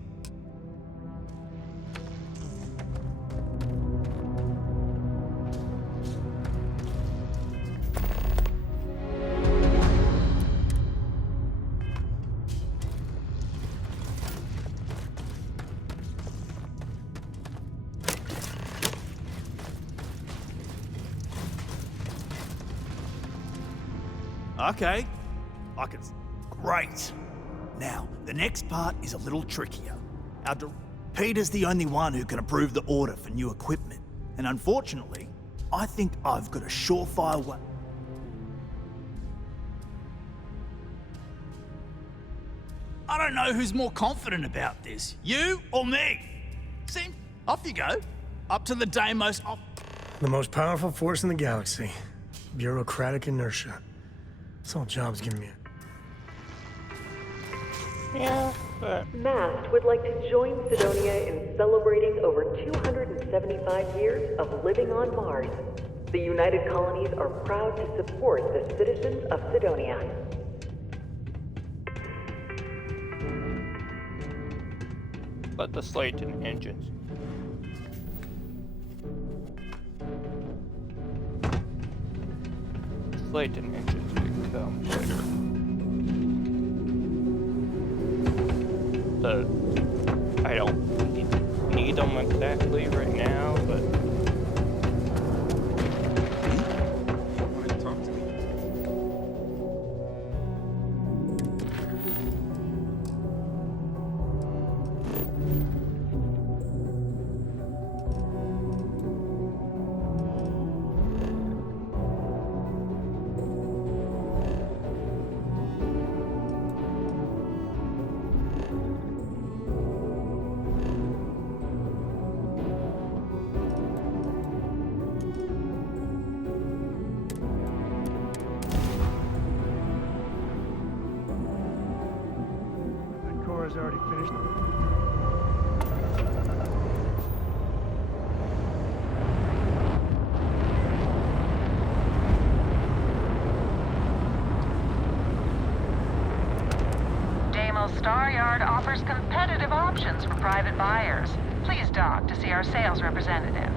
Okay. Great. Now, the next part is a little trickier. Peter's the only one who can approve the order for new equipment. And unfortunately, I think I've got a surefire way. I don't know who's more confident about this, you or me. See, off you go. Up to the Deimos. The most powerful force in the galaxy. Bureaucratic inertia. This whole job's giving me Yeah, but... Mast would like to join Sidonia in celebrating over 275 years of living on Mars. The United Colonies are proud to support the citizens of Sidonia. But the Slayton engines. Slayton engines become later. I don't need them exactly right now, but... Want to talk to me? already finished. Deimos Star Yard offers competitive options for private buyers. Please dock to see our sales representative.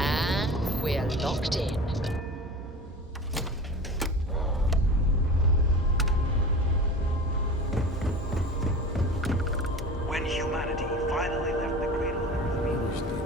And we're locked in. When humanity finally left the cradle of Earth.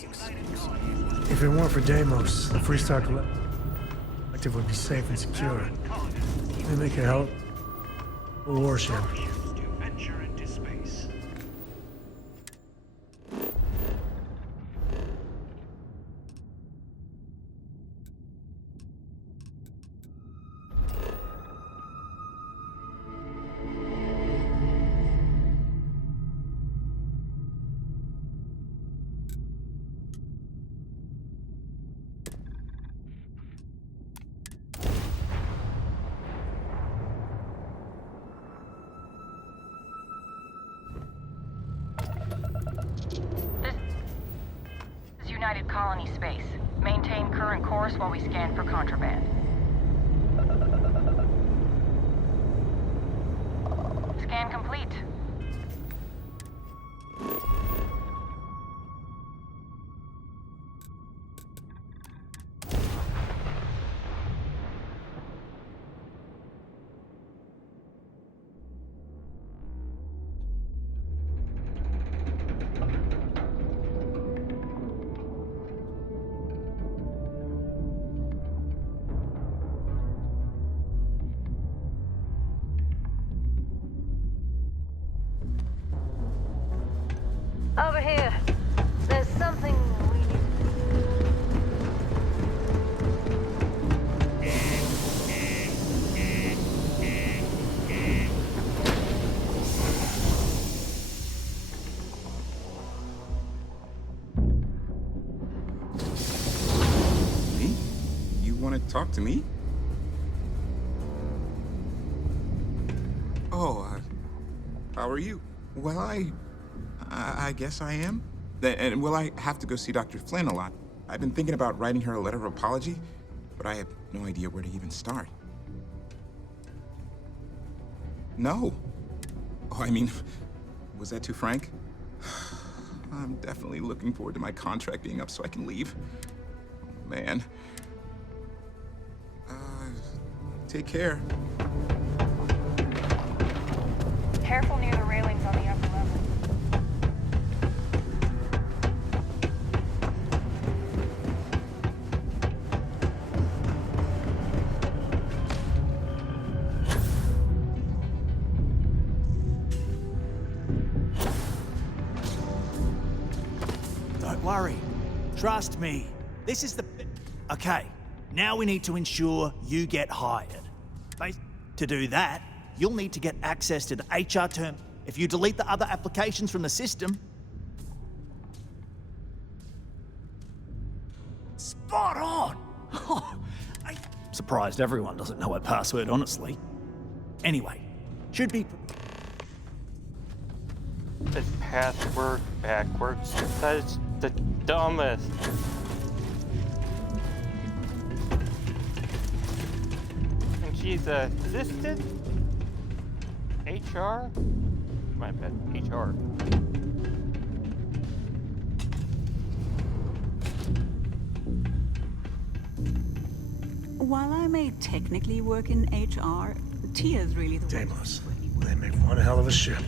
If it weren't for Deimos, the Freestar Collective would be safe and secure. They make a hell of a warship. United Colony space. Maintain current course while we scan for contraband. Scan complete. Over here. There's something we Me? You want to talk to me? Oh, how are you? Well, I guess I am. And will I have to go see Dr. Flynn a lot? I've been thinking about writing her a letter of apology, but I have no idea where to even start. No. Oh, I mean, was that too frank? I'm definitely looking forward to my contract being up so I can leave. Man. Take care. Careful near the railings on the upper level. Don't worry. Trust me. This is the... Okay, now we need to ensure you get hired. To do that, you'll need to get access to the HR term. If you delete the other applications from the system... Spot on! I'm surprised everyone doesn't know her password, honestly. Anyway, should be... This password backwards. That's the dumbest. And she's assistant? HR? My bad, HR. While I may technically work in HR, Tia's really the Deimos. They make one hell of a ship.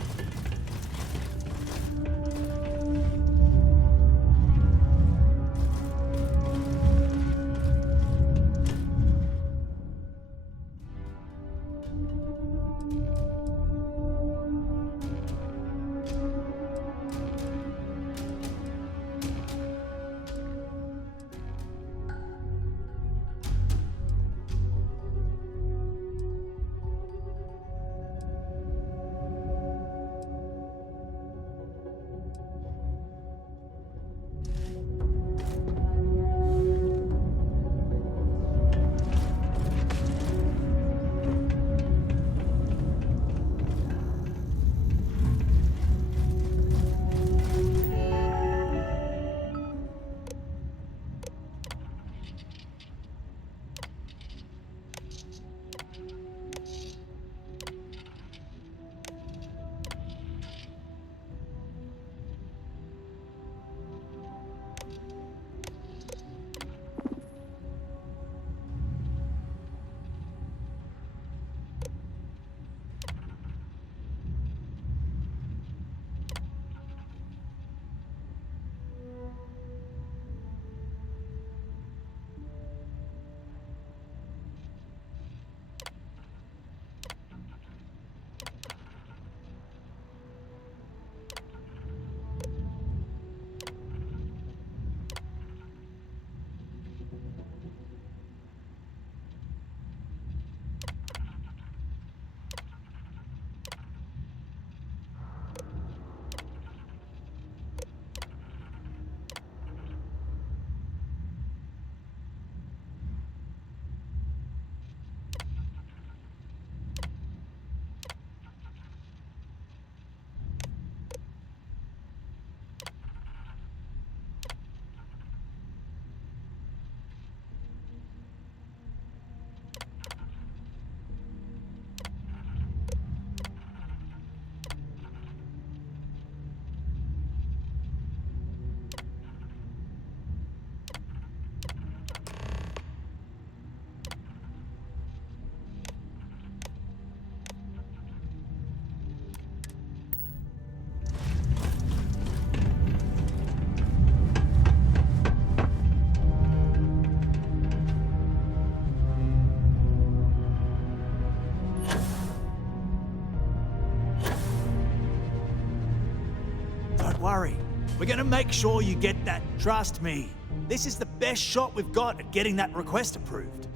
worry. We're gonna make sure you get that. Trust me. This is the best shot we've got at getting that request approved.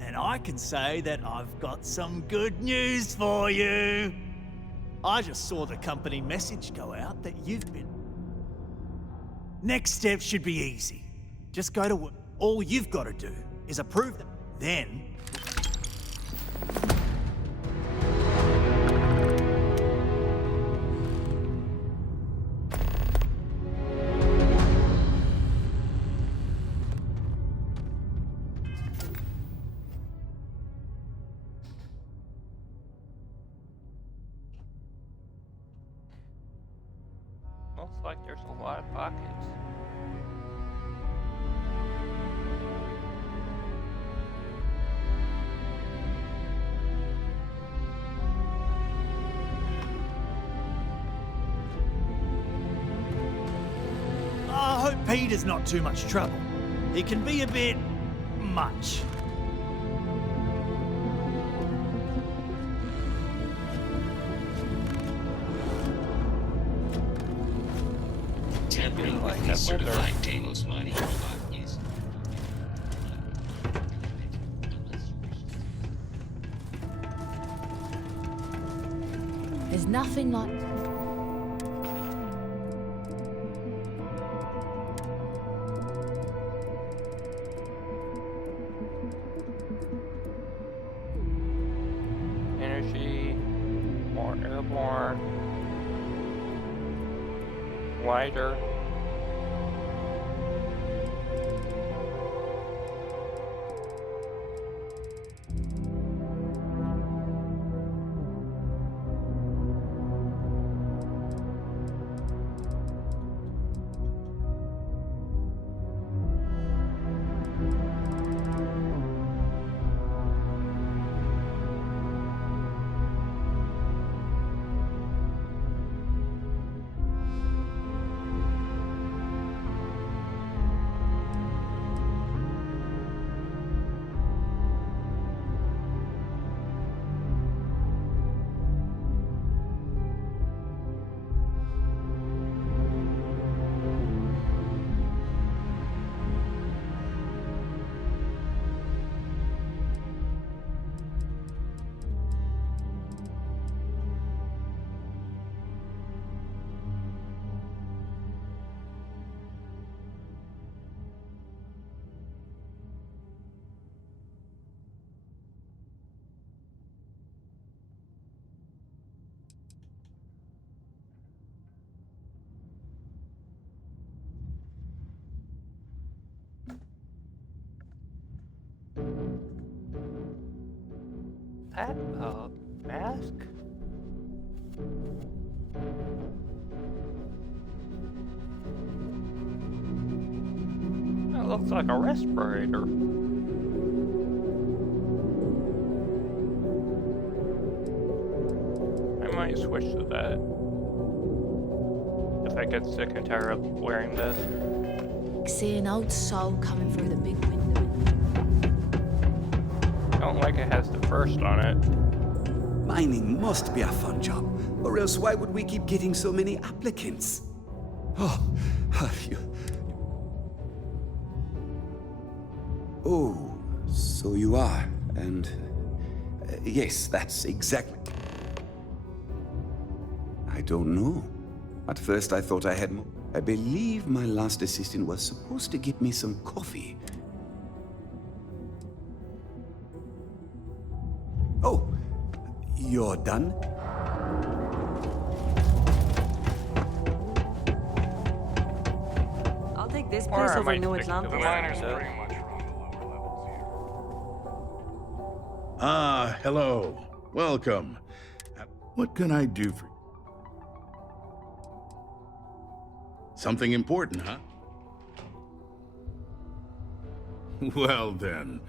And I can say that I've got some good news for you. I just saw the company message go out that you've been... Next step should be easy. Just go to work. All you've got to do is approve them. Then... Looks like there's a lot of pockets. I hope Peter's not too much trouble. He can be a bit... much. Tampering with the certified Deimos mining robot is... There's nothing like... Energy, more airborne, wider. That, mask? That looks like a respirator. I might switch to that. If I get sick and tired of wearing this. See an old soul coming through the big window. Don't like it has the first on it. Mining must be a fun job, or else why would we keep getting so many applicants? Oh, Oh, so you are, and... yes, that's exactly... I don't know. At first I thought I had more. I believe my last assistant was supposed to get me some coffee. Oh, you're done? I'll take this Or place I over might New stick to Atlanta. the Miners window. pretty much run the lower levels here. Ah, hello. Welcome. What can I do for you? Something important, huh? Well then,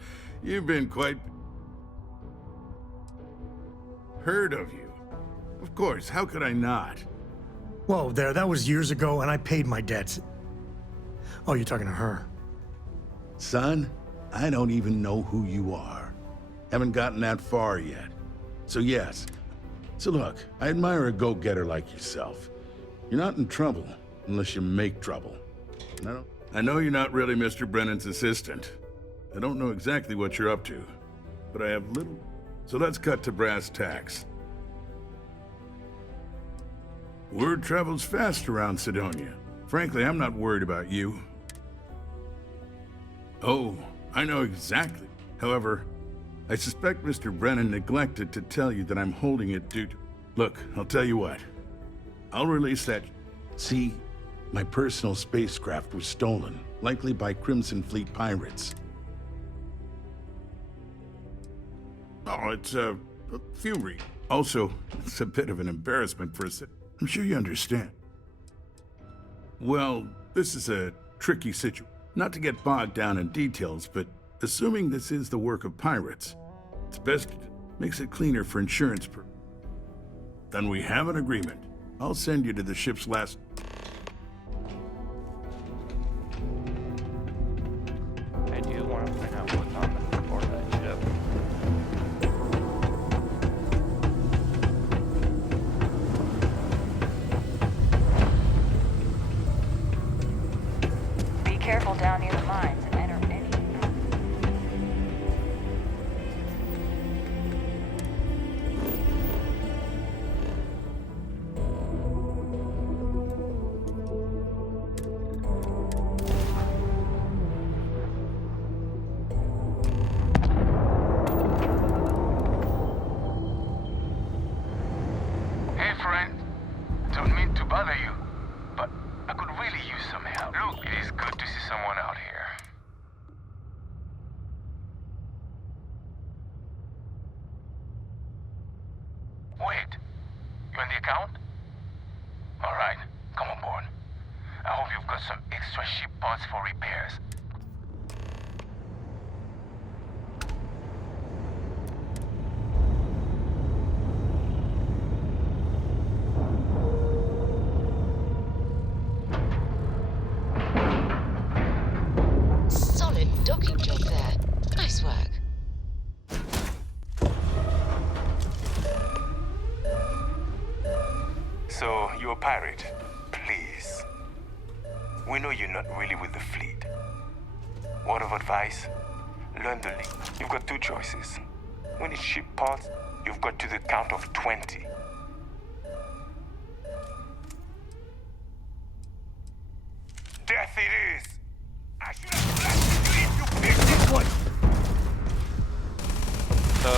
you've been quite... heard of you. Of course, how could I not? Whoa, there, that was years ago, and I paid my debts. Oh, you're talking to her. Son, I don't even know who you are. Haven't gotten that far yet. So yes. So look, I admire a go-getter like yourself. You're not in trouble. unless you make trouble. I know you're not really Mr. Brennan's assistant. I don't know exactly what you're up to, but I have little... So let's cut to brass tacks. Word travels fast around Sidonia. Frankly, I'm not worried about you. Oh, I know exactly. However, I suspect Mr. Brennan neglected to tell you that I'm holding it due to... Look, I'll tell you what. I'll release that... See, my personal spacecraft was stolen, likely by Crimson Fleet pirates. Oh, it's a few reasons. Also, it's a bit of an embarrassment for us. I'm sure you understand. Well, this is a tricky situation. Not to get bogged down in details, but assuming this is the work of pirates, it's best makes it cleaner for insurance purposes. Then we have an agreement. I'll send you to the ship's last... I do want to find out what's on the board of that ship. Be careful down near the mines and enter any... Hey, friend. Don't mean to bother you, but I could really use some help. Look, it is good to see someone out here. Wait, you on the account? All right, come on board. I hope you've got some extra ship parts for repairs. Solid docking job there. Nice work. So, you're a pirate? Please. We know you're not really with the fleet. Word of advice? Learn the link. You've got two choices. When it's ship parts, you've got to the count of 20. Death it is! I should have blasted you in, you big this one! So,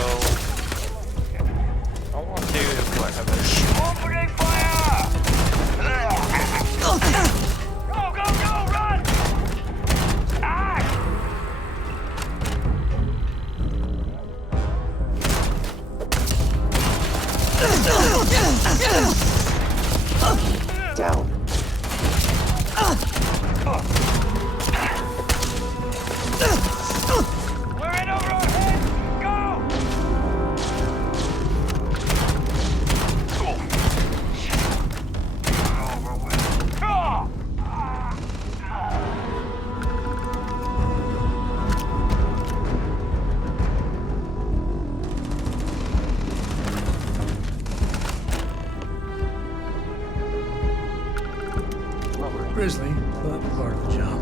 yeah. I want to do whatever. Opening fire! Go, go, go, run! Ah! Down. We're in over our heads! Go! Go! Over with. Ah! Grisly, but part of the job.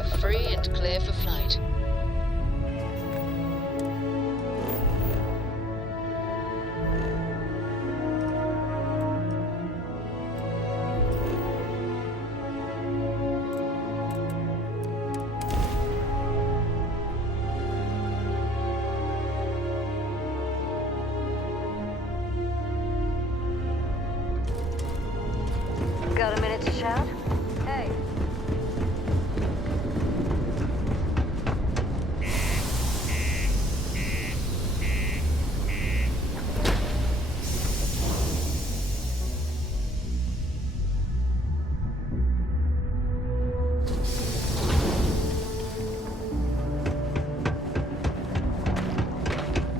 We're free and clear for flight. Got a minute to chat? Hey.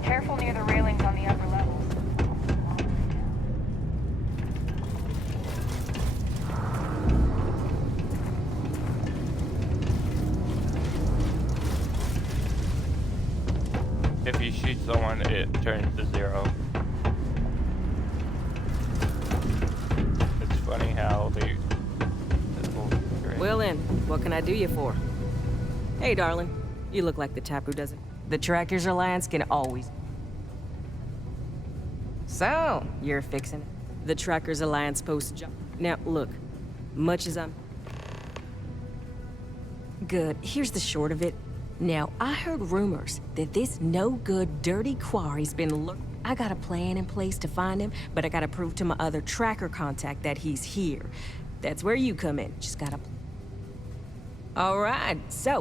Careful near the railings on the upper levels. If you shoot someone, it turns to 0. It's funny how they... Well then, what can I do you for? Hey, darling. You look like the type who doesn't. The Trackers Alliance can always... So, you're fixing it. The Trackers Alliance posts job. Now, look. Much as I'm... Good. Here's the short of it. Now, I heard rumors that this no-good, dirty quarry's been I got a plan in place to find him, but I gotta prove to my other tracker contact that he's here. That's where you come in. Just gotta... All right, so,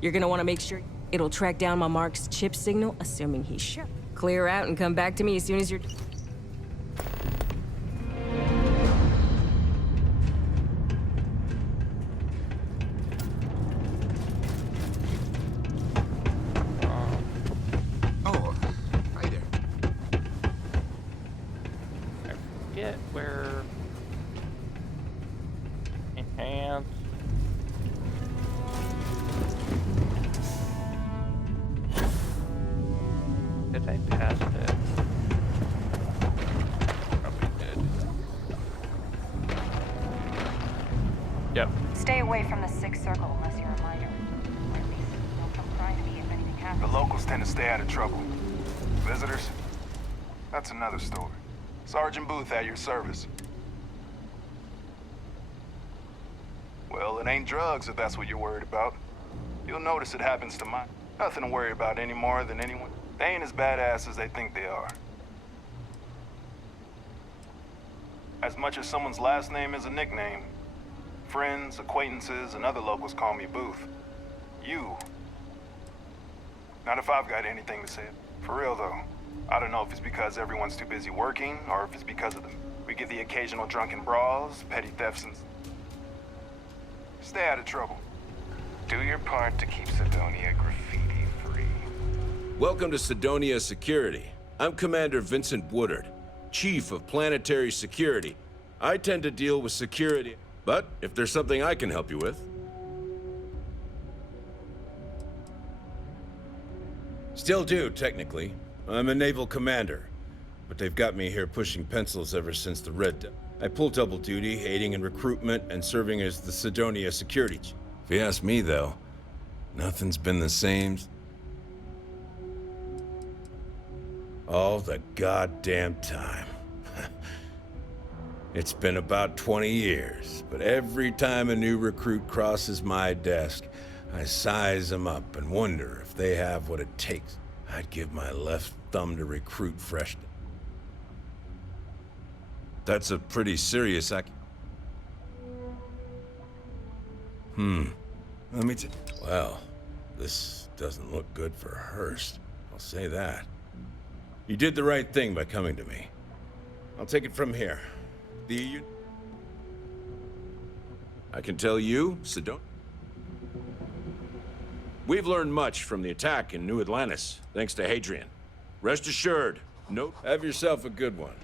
you're gonna want to make sure it'll track down my Mark's chip signal, assuming he's sure. Clear out and come back to me as soon as you're... Oh, hi there. I forget where... Enhance... Did I pass it? Probably did. Yep. Stay away from the Sixth Circle unless you're a minor. Or at least they'll come crying to me if anything happens. The locals tend to stay out of trouble. Visitors? That's another story. Sergeant Booth at your service. Well, it ain't drugs if that's what you're worried about. You'll notice it happens to mine. Nothing to worry about any more than anyone. They ain't as badass as they think they are. As much as someone's last name is a nickname, friends, acquaintances, and other locals call me Booth. You. Not if I've got anything to say. For real, though. I don't know if it's because everyone's too busy working, or if it's because of them. We get the occasional drunken brawls, petty thefts, and... Stay out of trouble. Do your part to keep Sidonia graffiti-free. Welcome to Sidonia Security. I'm Commander Vincent Woodard, Chief of Planetary Security. I tend to deal with security, but if there's something I can help you with... Still do, technically. I'm a naval commander, but they've got me here pushing pencils ever since the Red Death. I pull double duty, aiding in recruitment and serving as the Sidonia Security Chief. If you ask me, though, nothing's been the same all the goddamn time. It's been about 20 years, but every time a new recruit crosses my desk, I size them up and wonder if they have what it takes. I'd give my left thumb to recruit freshness. That's a pretty serious Let me well, this doesn't look good for Hearst. I'll say that. You did the right thing by coming to me. I'll take it from here. I can tell you, Sidonia. We've learned much from the attack in New Atlantis, thanks to Hadrian. Rest assured, have yourself a good one.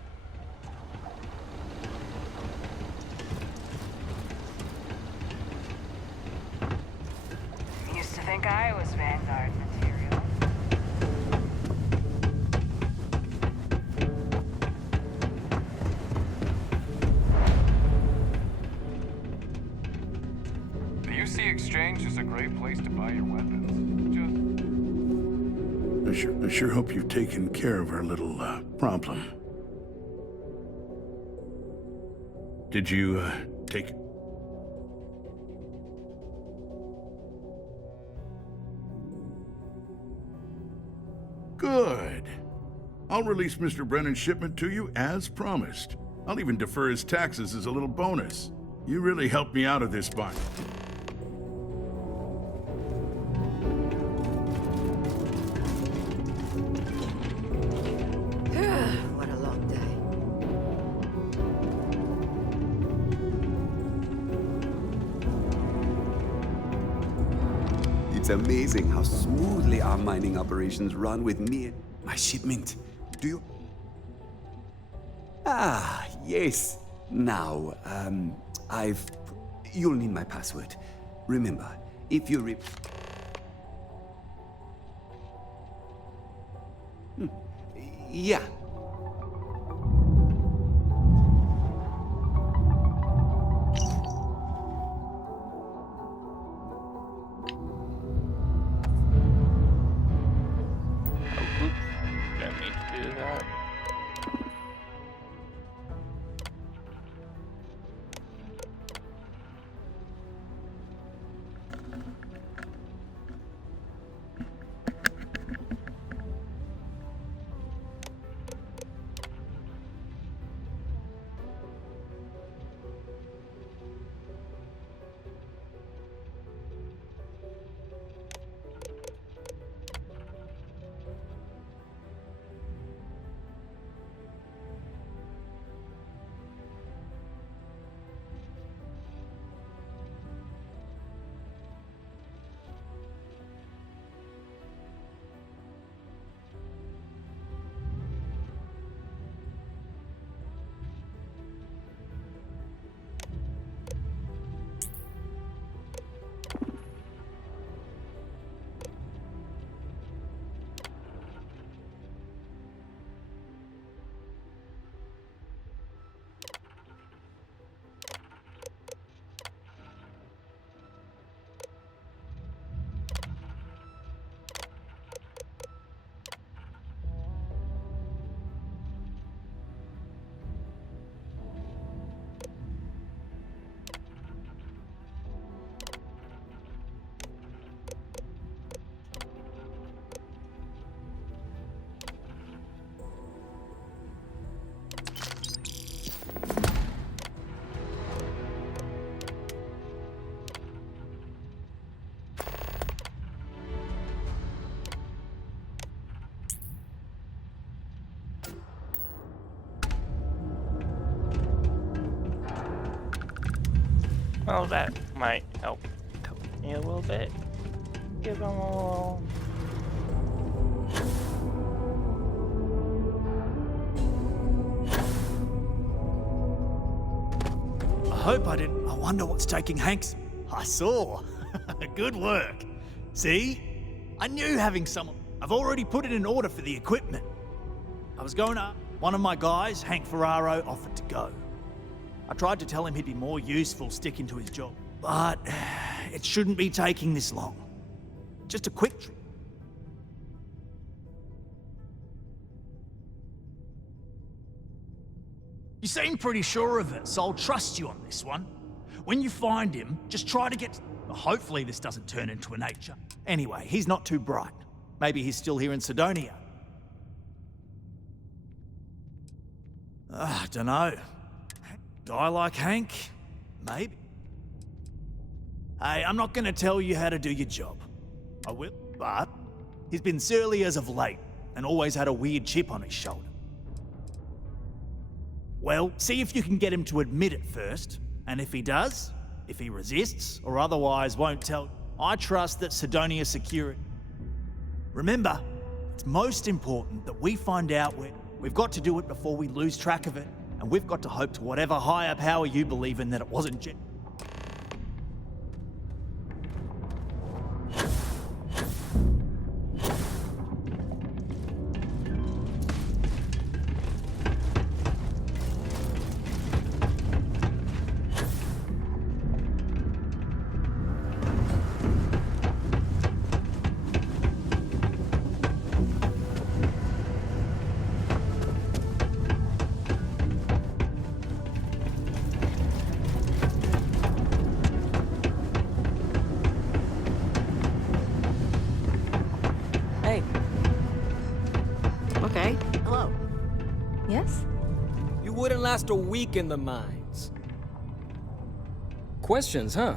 Used to think I was Vanguard material. The UC Exchange is a great place to buy your weapons. I sure hope you've taken care of our little, problem. Did you, take... Good. I'll release Mr. Brennan's shipment to you as promised. I'll even defer his taxes as a little bonus. You really helped me out of this bind. What a long day. It's amazing how smoothly our mining operations run with me and my shipment. Do you... Ah, yes. Now, You'll need my password. Remember, if you Yeah. Let me do that. Well, that might help me a little bit. Give them a little... I hope I didn't... I wonder what's taking Hank's... I saw. Good work. See? I knew having someone... I've already put it in order for the equipment. I was going up. One of my guys, Hank Ferraro, offered to go. I tried to tell him he'd be more useful sticking to his job, but it shouldn't be taking this long. Just a quick trip. You seem pretty sure of it, so I'll trust you on this one. When you find him, just try to get... Hopefully this doesn't turn into a nature. Anyway, he's not too bright. Maybe he's still here in Sidonia. Dunno. Guy like Hank? Maybe. Hey, I'm not gonna tell you how to do your job. I will, but he's been surly as of late and always had a weird chip on his shoulder. Well, see if you can get him to admit it first, and if he does, if he resists or otherwise won't tell, I trust that Sidonia Security. Remember, it's most important that we find out where. We've got to do it before we lose track of it. And we've got to hope to whatever higher power you believe in that it wasn't last a week in the mines. Questions, huh?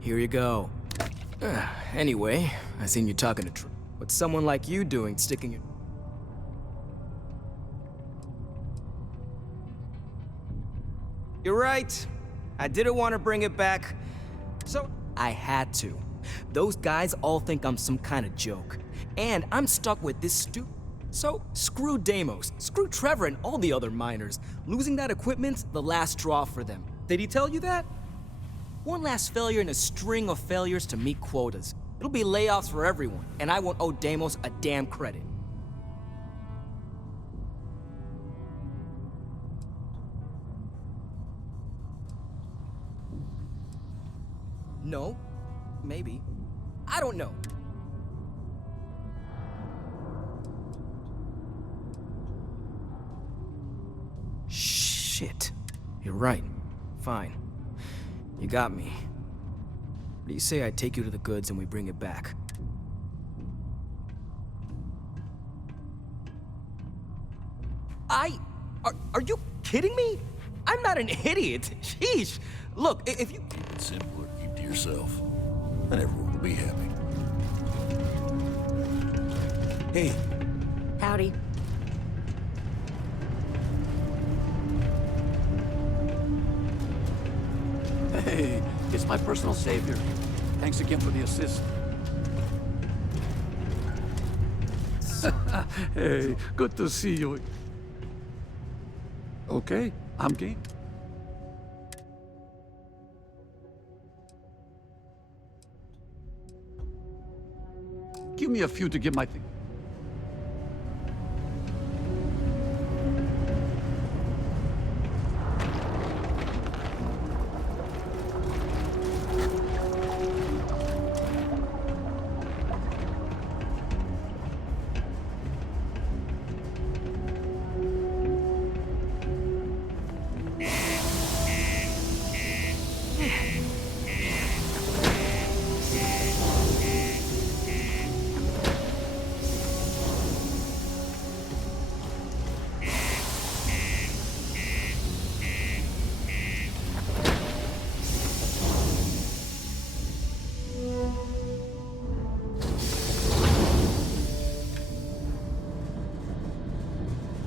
Here you go. Anyway, I seen you talking to Trevor. What's someone like you doing sticking your... You're right. I didn't want to bring it back, so I had to. Those guys all think I'm some kind of joke. And I'm stuck with this So, screw Deimos, screw Trevor and all the other miners. Losing that equipment's the last straw for them. Did he tell you that? One last failure in a string of failures to meet quotas. It'll be layoffs for everyone, and I won't owe Deimos a damn credit. No. Maybe. I don't know. Shit. You're right. Fine. You got me. What do you say I take you to the goods and we bring it back? Are you kidding me? I'm not an idiot. Sheesh. Look, if you... Keep it simple or keep to yourself. And everyone will be happy. Hey. Howdy. Hey, it's my personal savior. Thanks again for the assist. Hey, good to see you. Okay, I'm game. Give me a few to get my thing.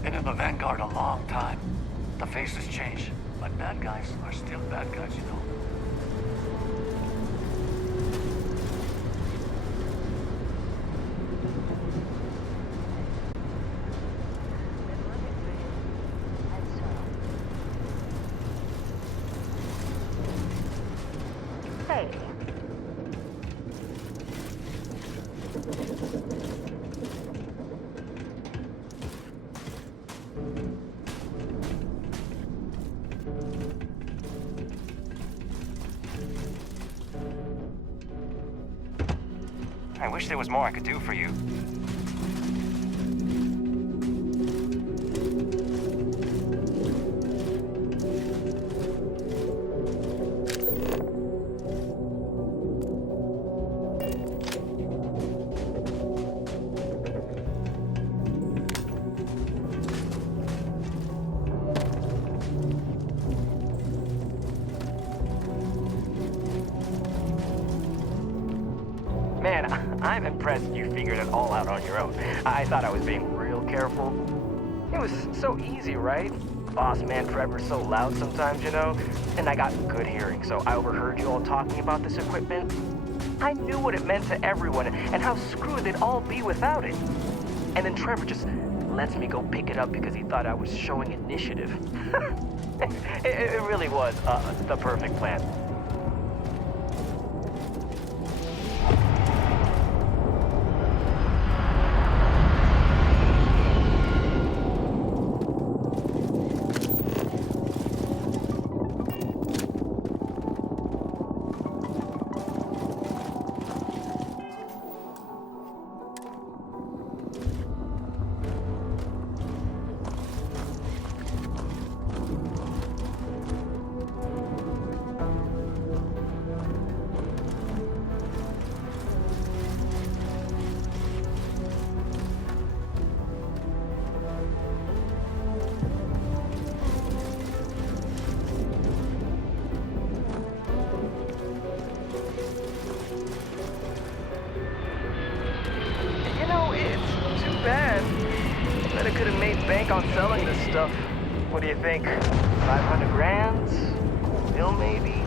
Been in the Vanguard a long time. The faces change, but bad guys are still bad guys, you know. Hey. I wish there was more I could do for you. Man, I'm impressed you figured it all out on your own. I thought I was being real careful. It was so easy, right? Boss man Trevor's so loud sometimes, you know? And I got good hearing, so I overheard you all talking about this equipment. I knew what it meant to everyone and how screwed they'd all be without it. And then Trevor just lets me go pick it up because he thought I was showing initiative. It really was the perfect plan. on selling this stuff. What do you think? 500 grand? Mil maybe?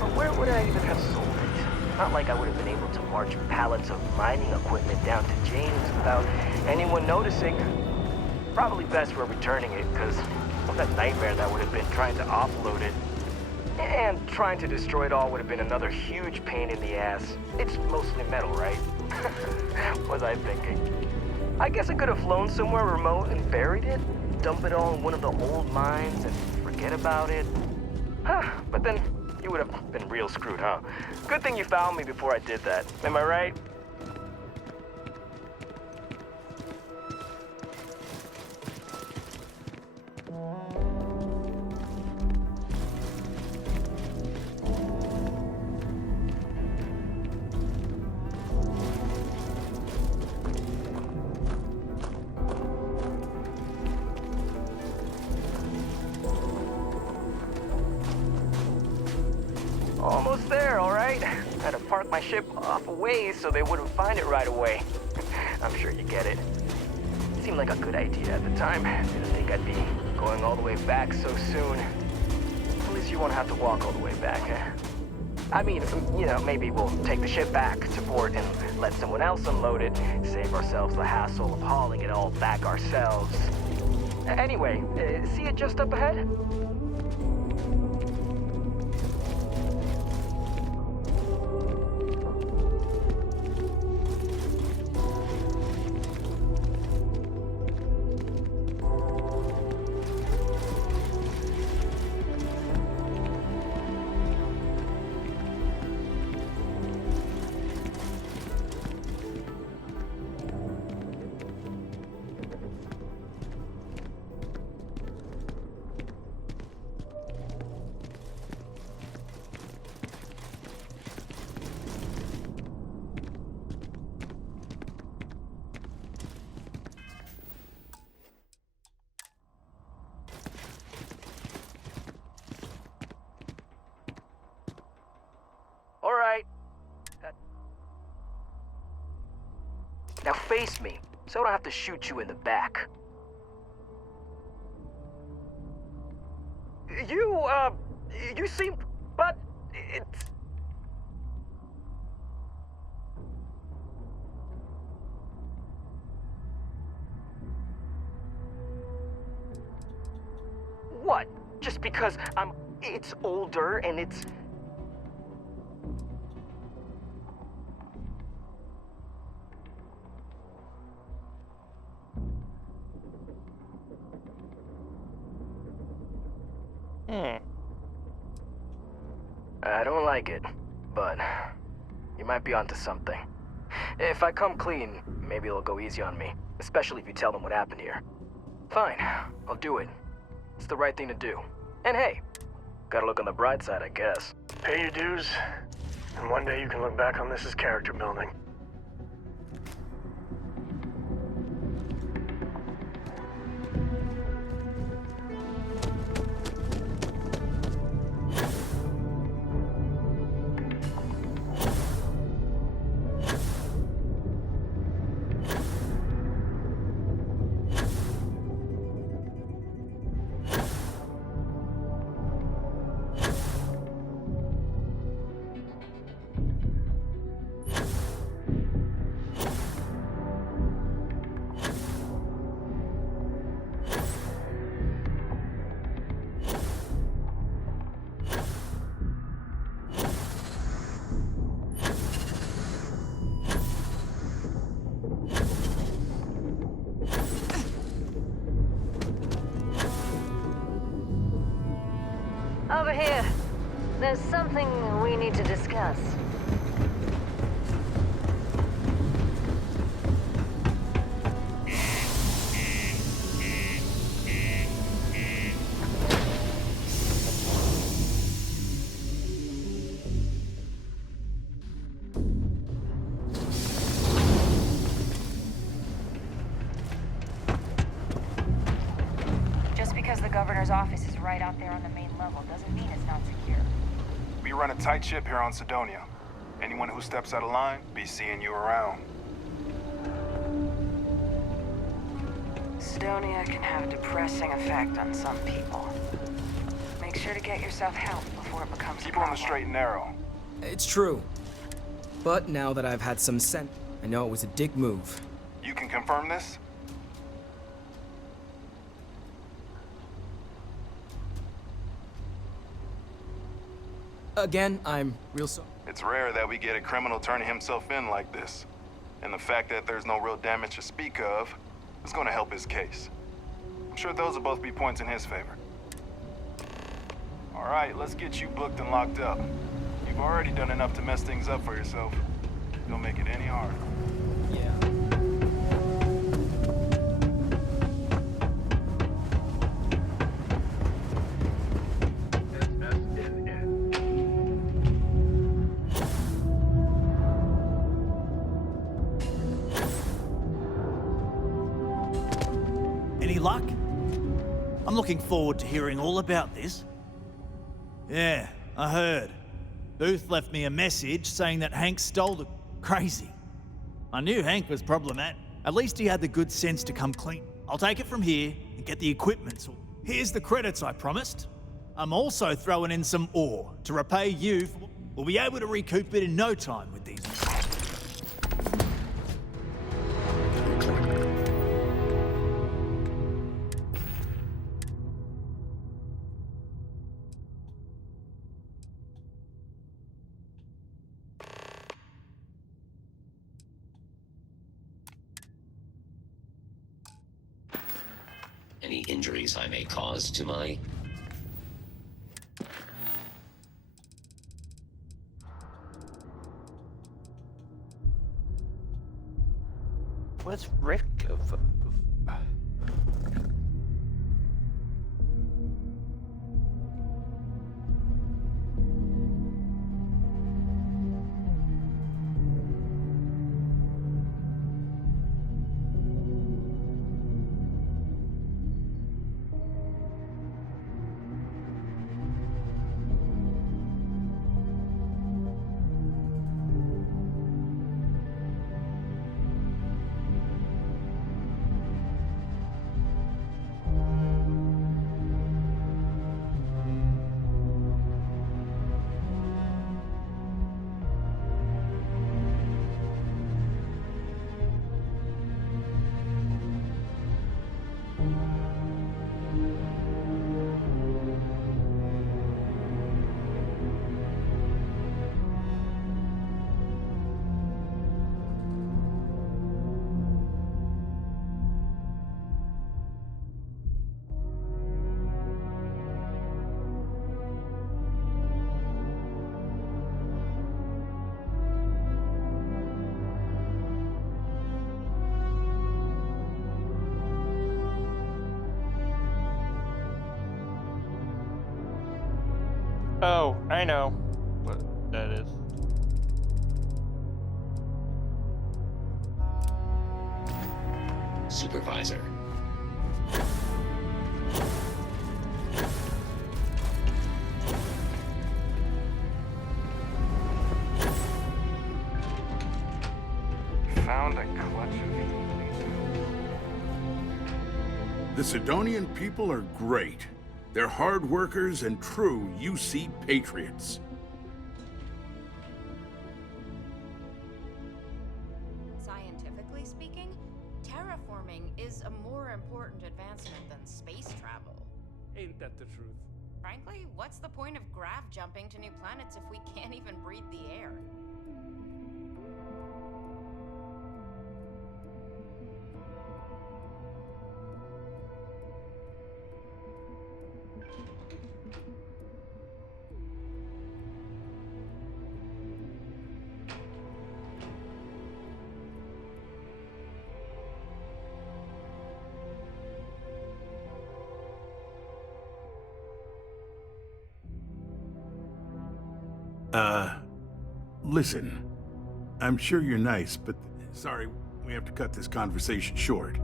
But where would I even have sold it? Not like I would have been able to march pallets of mining equipment down to James without anyone noticing. Probably best we're returning it, because what a nightmare that would have been trying to offload it. And trying to destroy it all would have been another huge pain in the ass. It's mostly metal, right? What was I thinking? I guess I could have flown somewhere remote and buried it, dump it all in one of the old mines and forget about it. But then you would have been real screwed, huh? Good thing you found me before I did that. Am I right? Almost there, all right? Had to park my ship off a ways so they wouldn't find it right away. I'm sure you get it. Seemed like a good idea at the time. Didn't think I'd be going all the way back so soon. At least you won't have to walk all the way back, huh? I mean, you know, maybe we'll take the ship back to port and let someone else unload it, save ourselves the hassle of hauling it all back ourselves. Anyway, see it just up ahead? All right. Now face me, so I don't have to shoot you in the back. You seem... but it's... What? Just because it's older and it's... I don't like it, but you might be onto something. If I come clean, maybe it'll go easy on me, especially if you tell them what happened here. Fine, I'll do it. It's the right thing to do. And hey, gotta look on the bright side, I guess. Pay your dues, and one day you can look back on this as character building. Over here. There's something we need to discuss. Just because the governor's office is right out there on the main level doesn't mean it's not secure. We run a tight ship here on Sidonia. Anyone who steps out of line, be seeing you around. Cydonia can have a depressing effect on some people. Make sure to get yourself help before it becomes a Keep her on the problem. straight and narrow. It's true. But now that I've had some sense, I know it was a dick move. You can confirm this? Again, I'm real sorry. It's rare that we get a criminal turning himself in like this. And the fact that there's no real damage to speak of is going to help his case. I'm sure those will both be points in his favor. All right, let's get you booked and locked up. You've already done enough to mess things up for yourself. Don't make it any harder. Yeah. Any luck? I'm looking forward to hearing all about this. Yeah, I heard. Booth left me a message saying that Hank stole the... Crazy. I knew Hank was problematic. At least he had the good sense to come clean. I'll take it from here and get the equipment sorted. Here's the credits I promised. I'm also throwing in some ore to repay you. We'll be able to recoup it in no time with these. Any injuries I may cause to my... What's Rick of? Oh, I know what that is. Supervisor. Found a clutch of The Sidonian people are great. They're hard workers and true UC patriots. Scientifically speaking, terraforming is a more important advancement than space travel. Ain't that the truth? Frankly, what's the point of grav jumping to new planets if we can't even breathe the air? Listen. I'm sure you're nice, but sorry, we have to cut this conversation short.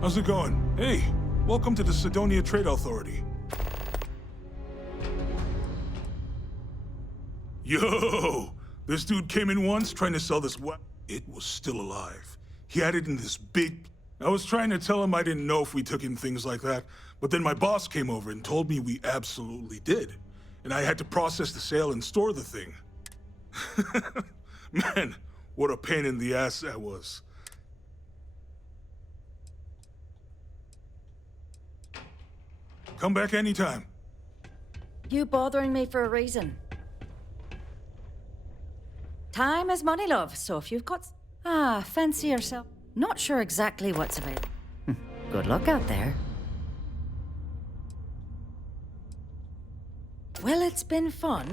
How's it going? Hey, welcome to the Sidonia Trade Authority. Yo! This dude came in once trying to sell this weapon. It was still alive. He had it in this big... I was trying to tell him I didn't know if we took in things like that, but then my boss came over and told me we absolutely did. And I had to process the sale and store the thing. Man, what a pain in the ass that was. Come back anytime. You bothering me for a reason. Time is money, love, so if you've got... fancy yourself. Not sure exactly what's available. Good luck out there. Well, it's been fun.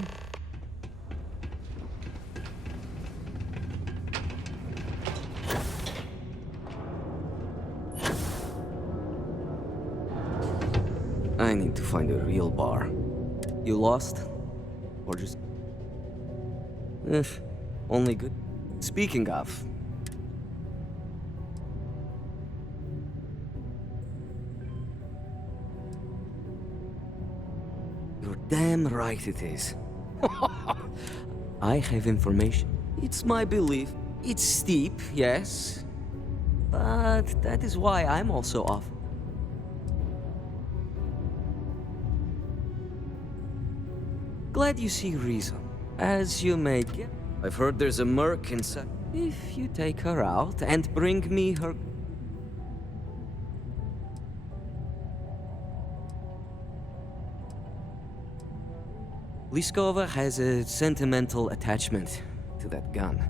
I need to find a real bar. You lost? Or just... only good. Speaking of... You're damn right it is. I have information. It's my belief. It's steep, yes. But that is why I'm also off. Glad you see reason. As you may get. I've heard there's a merc inside. If you take her out and bring me her... Liskova has a sentimental attachment to that gun.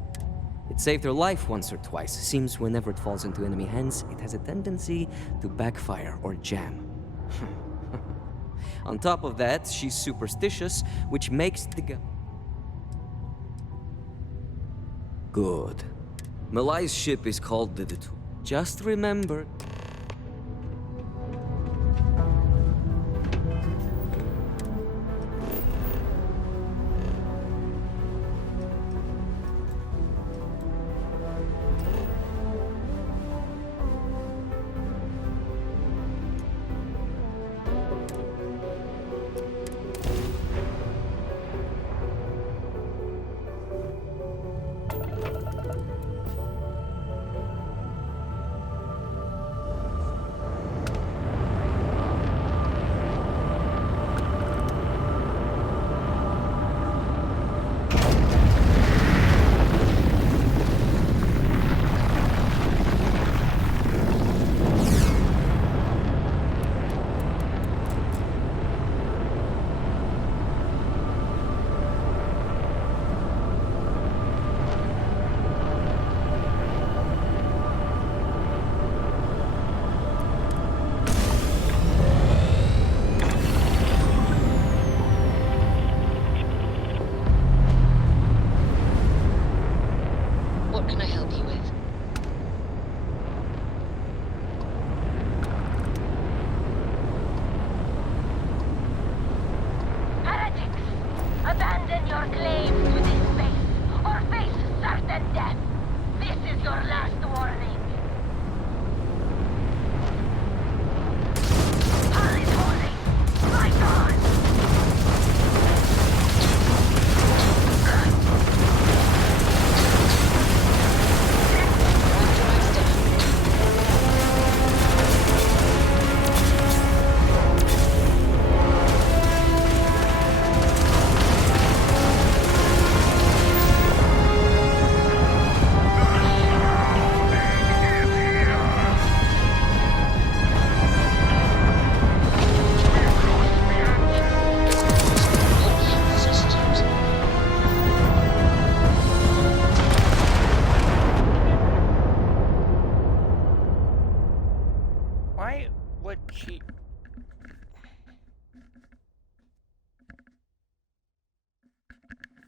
It saved her life once or twice. Seems whenever it falls into enemy hands, it has a tendency to backfire or jam. On top of that, she's superstitious, which makes the gun... Good. Malai's ship is called the Detour. Just remember...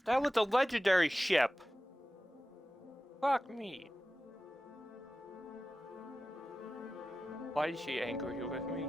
That was a legendary ship. Fuck me. Why is she angry with me?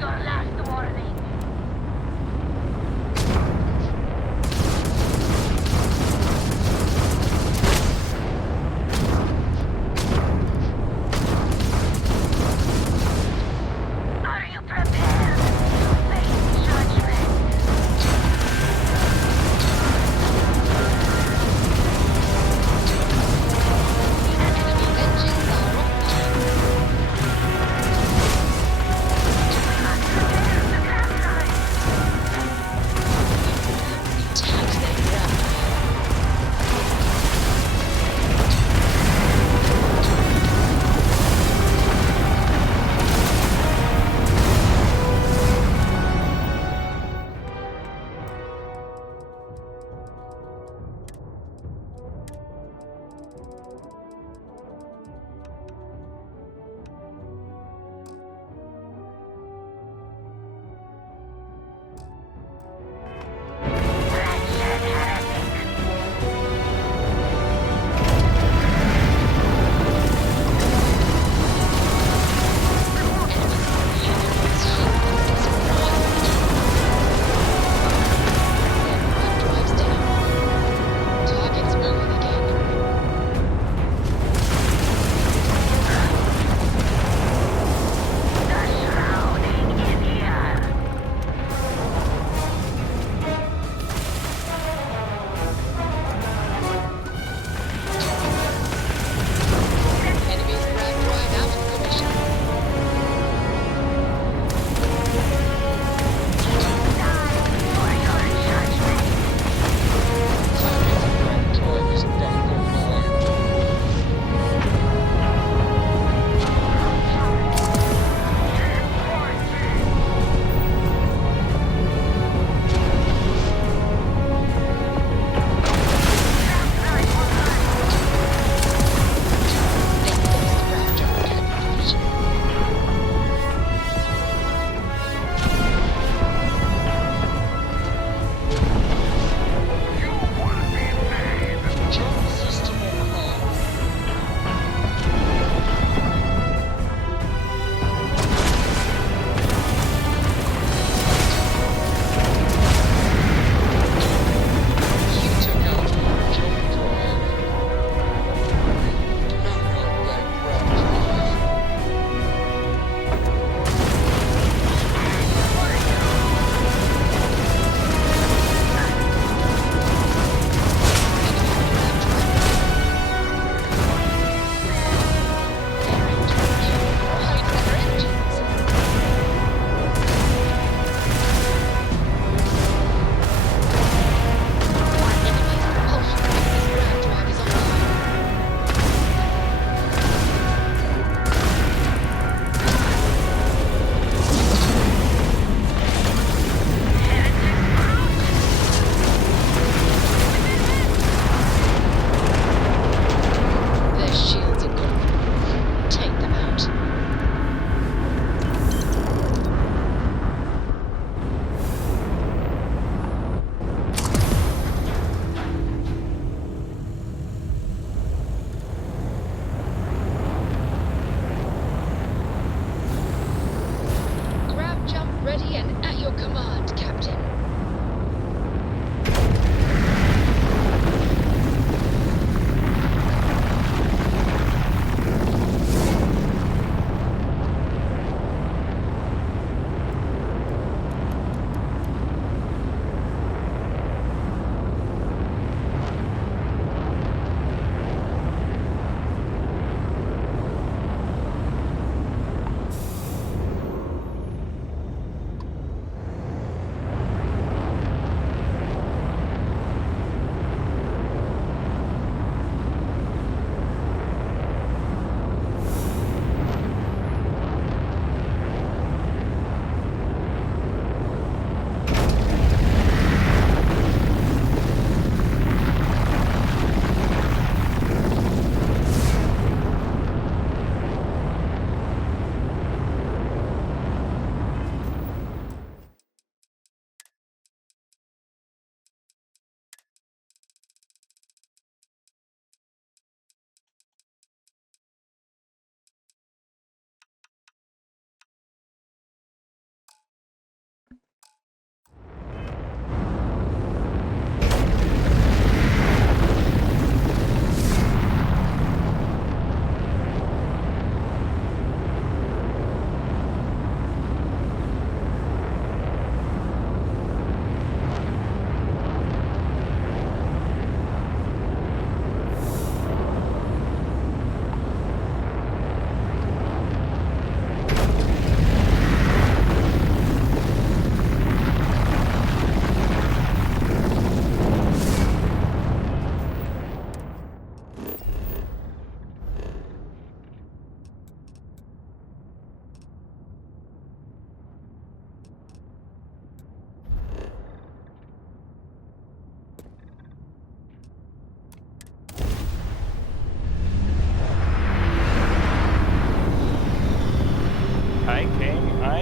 Your last warning. Are you prepared to face judgment?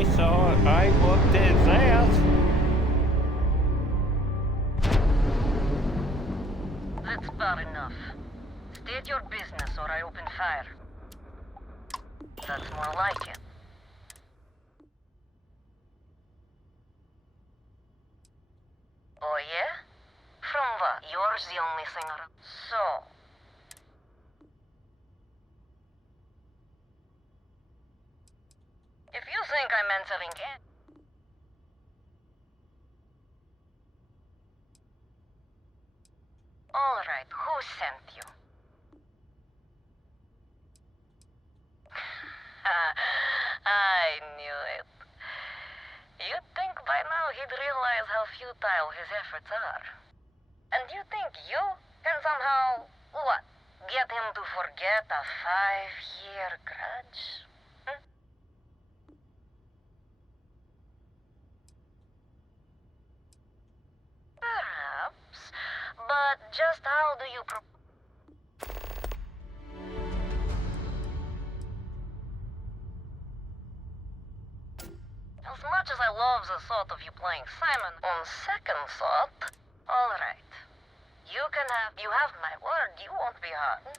I looked at that. That's far enough. State your business or I open fire. That's more like it. Oh yeah? From what? Yours the only thing around. So... if you think I'm entering it... Alright, who sent you? I knew it. You'd think by now he'd realize how futile his efforts are. And you think you can somehow, what, get him to forget a 5-year grudge? Hm? Perhaps, but just how do you As much as I love the thought of you playing Simon, on second thought, alright. You have my word, you won't be hardened.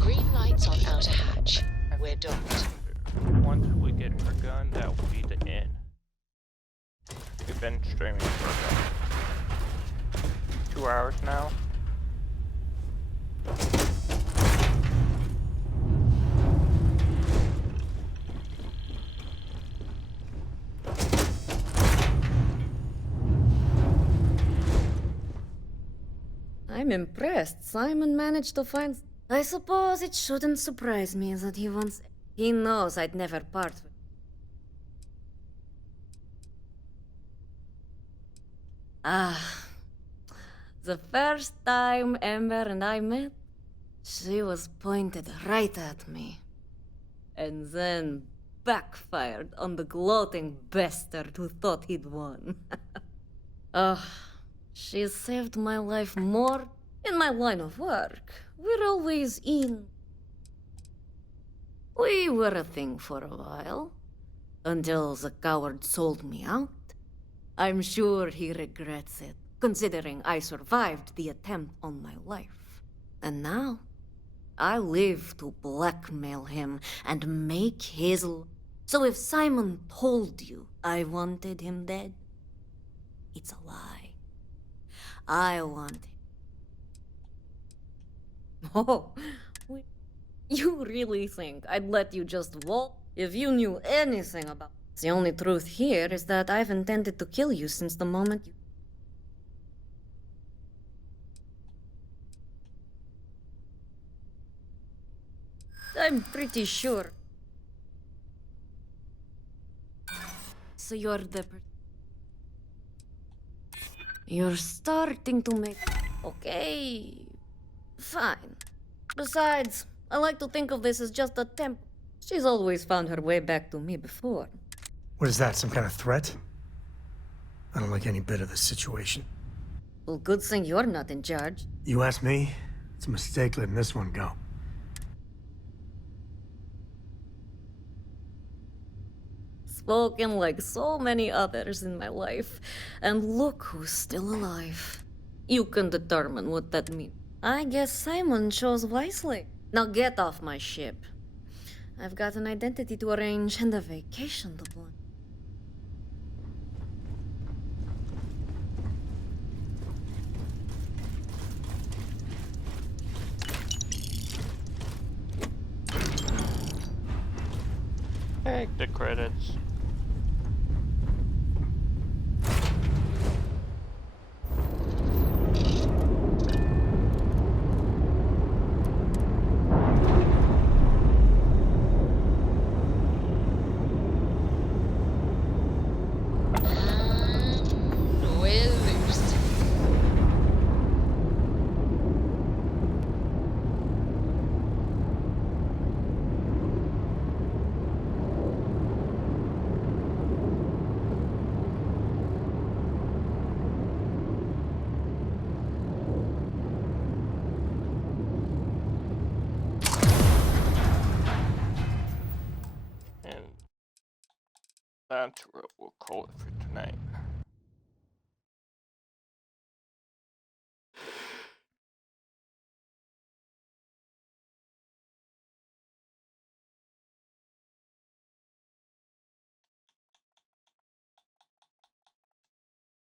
Green lights on outer hatch. We're docked. Once we get our gun, that will be the end. We've been streaming for about 2 hours now. I'm impressed. Simon managed to find... I suppose it shouldn't surprise me that he wants... He knows I'd never part with... Ah. The first time Ember and I met, she was pointed right at me. And then backfired on the gloating bastard who thought he'd won. She saved my life more in my line of work. We're always in. We were a thing for a while, until the coward sold me out. I'm sure he regrets it, considering I survived the attempt on my life. And now, I live to blackmail him and make his... So if Simon told you I wanted him dead, it's a lie. I want him. Oh, you really think I'd let you just walk if you knew anything about... The only truth here is that I've intended to kill you since the moment you... I'm pretty sure. So you're the... You're starting to make... Okay. Fine. Besides, I like to think of this as just a temp. She's always found her way back to me before. What is that, some kind of threat? I don't like any bit of this situation. Well, good thing you're not in charge. You ask me? It's a mistake letting this one go. Spoken like so many others in my life. And look who's still alive. You can determine what that means. I guess Simon chose wisely. Now get off my ship. I've got an identity to arrange and a vacation to plan. Take the credits. That's what we'll call it for tonight.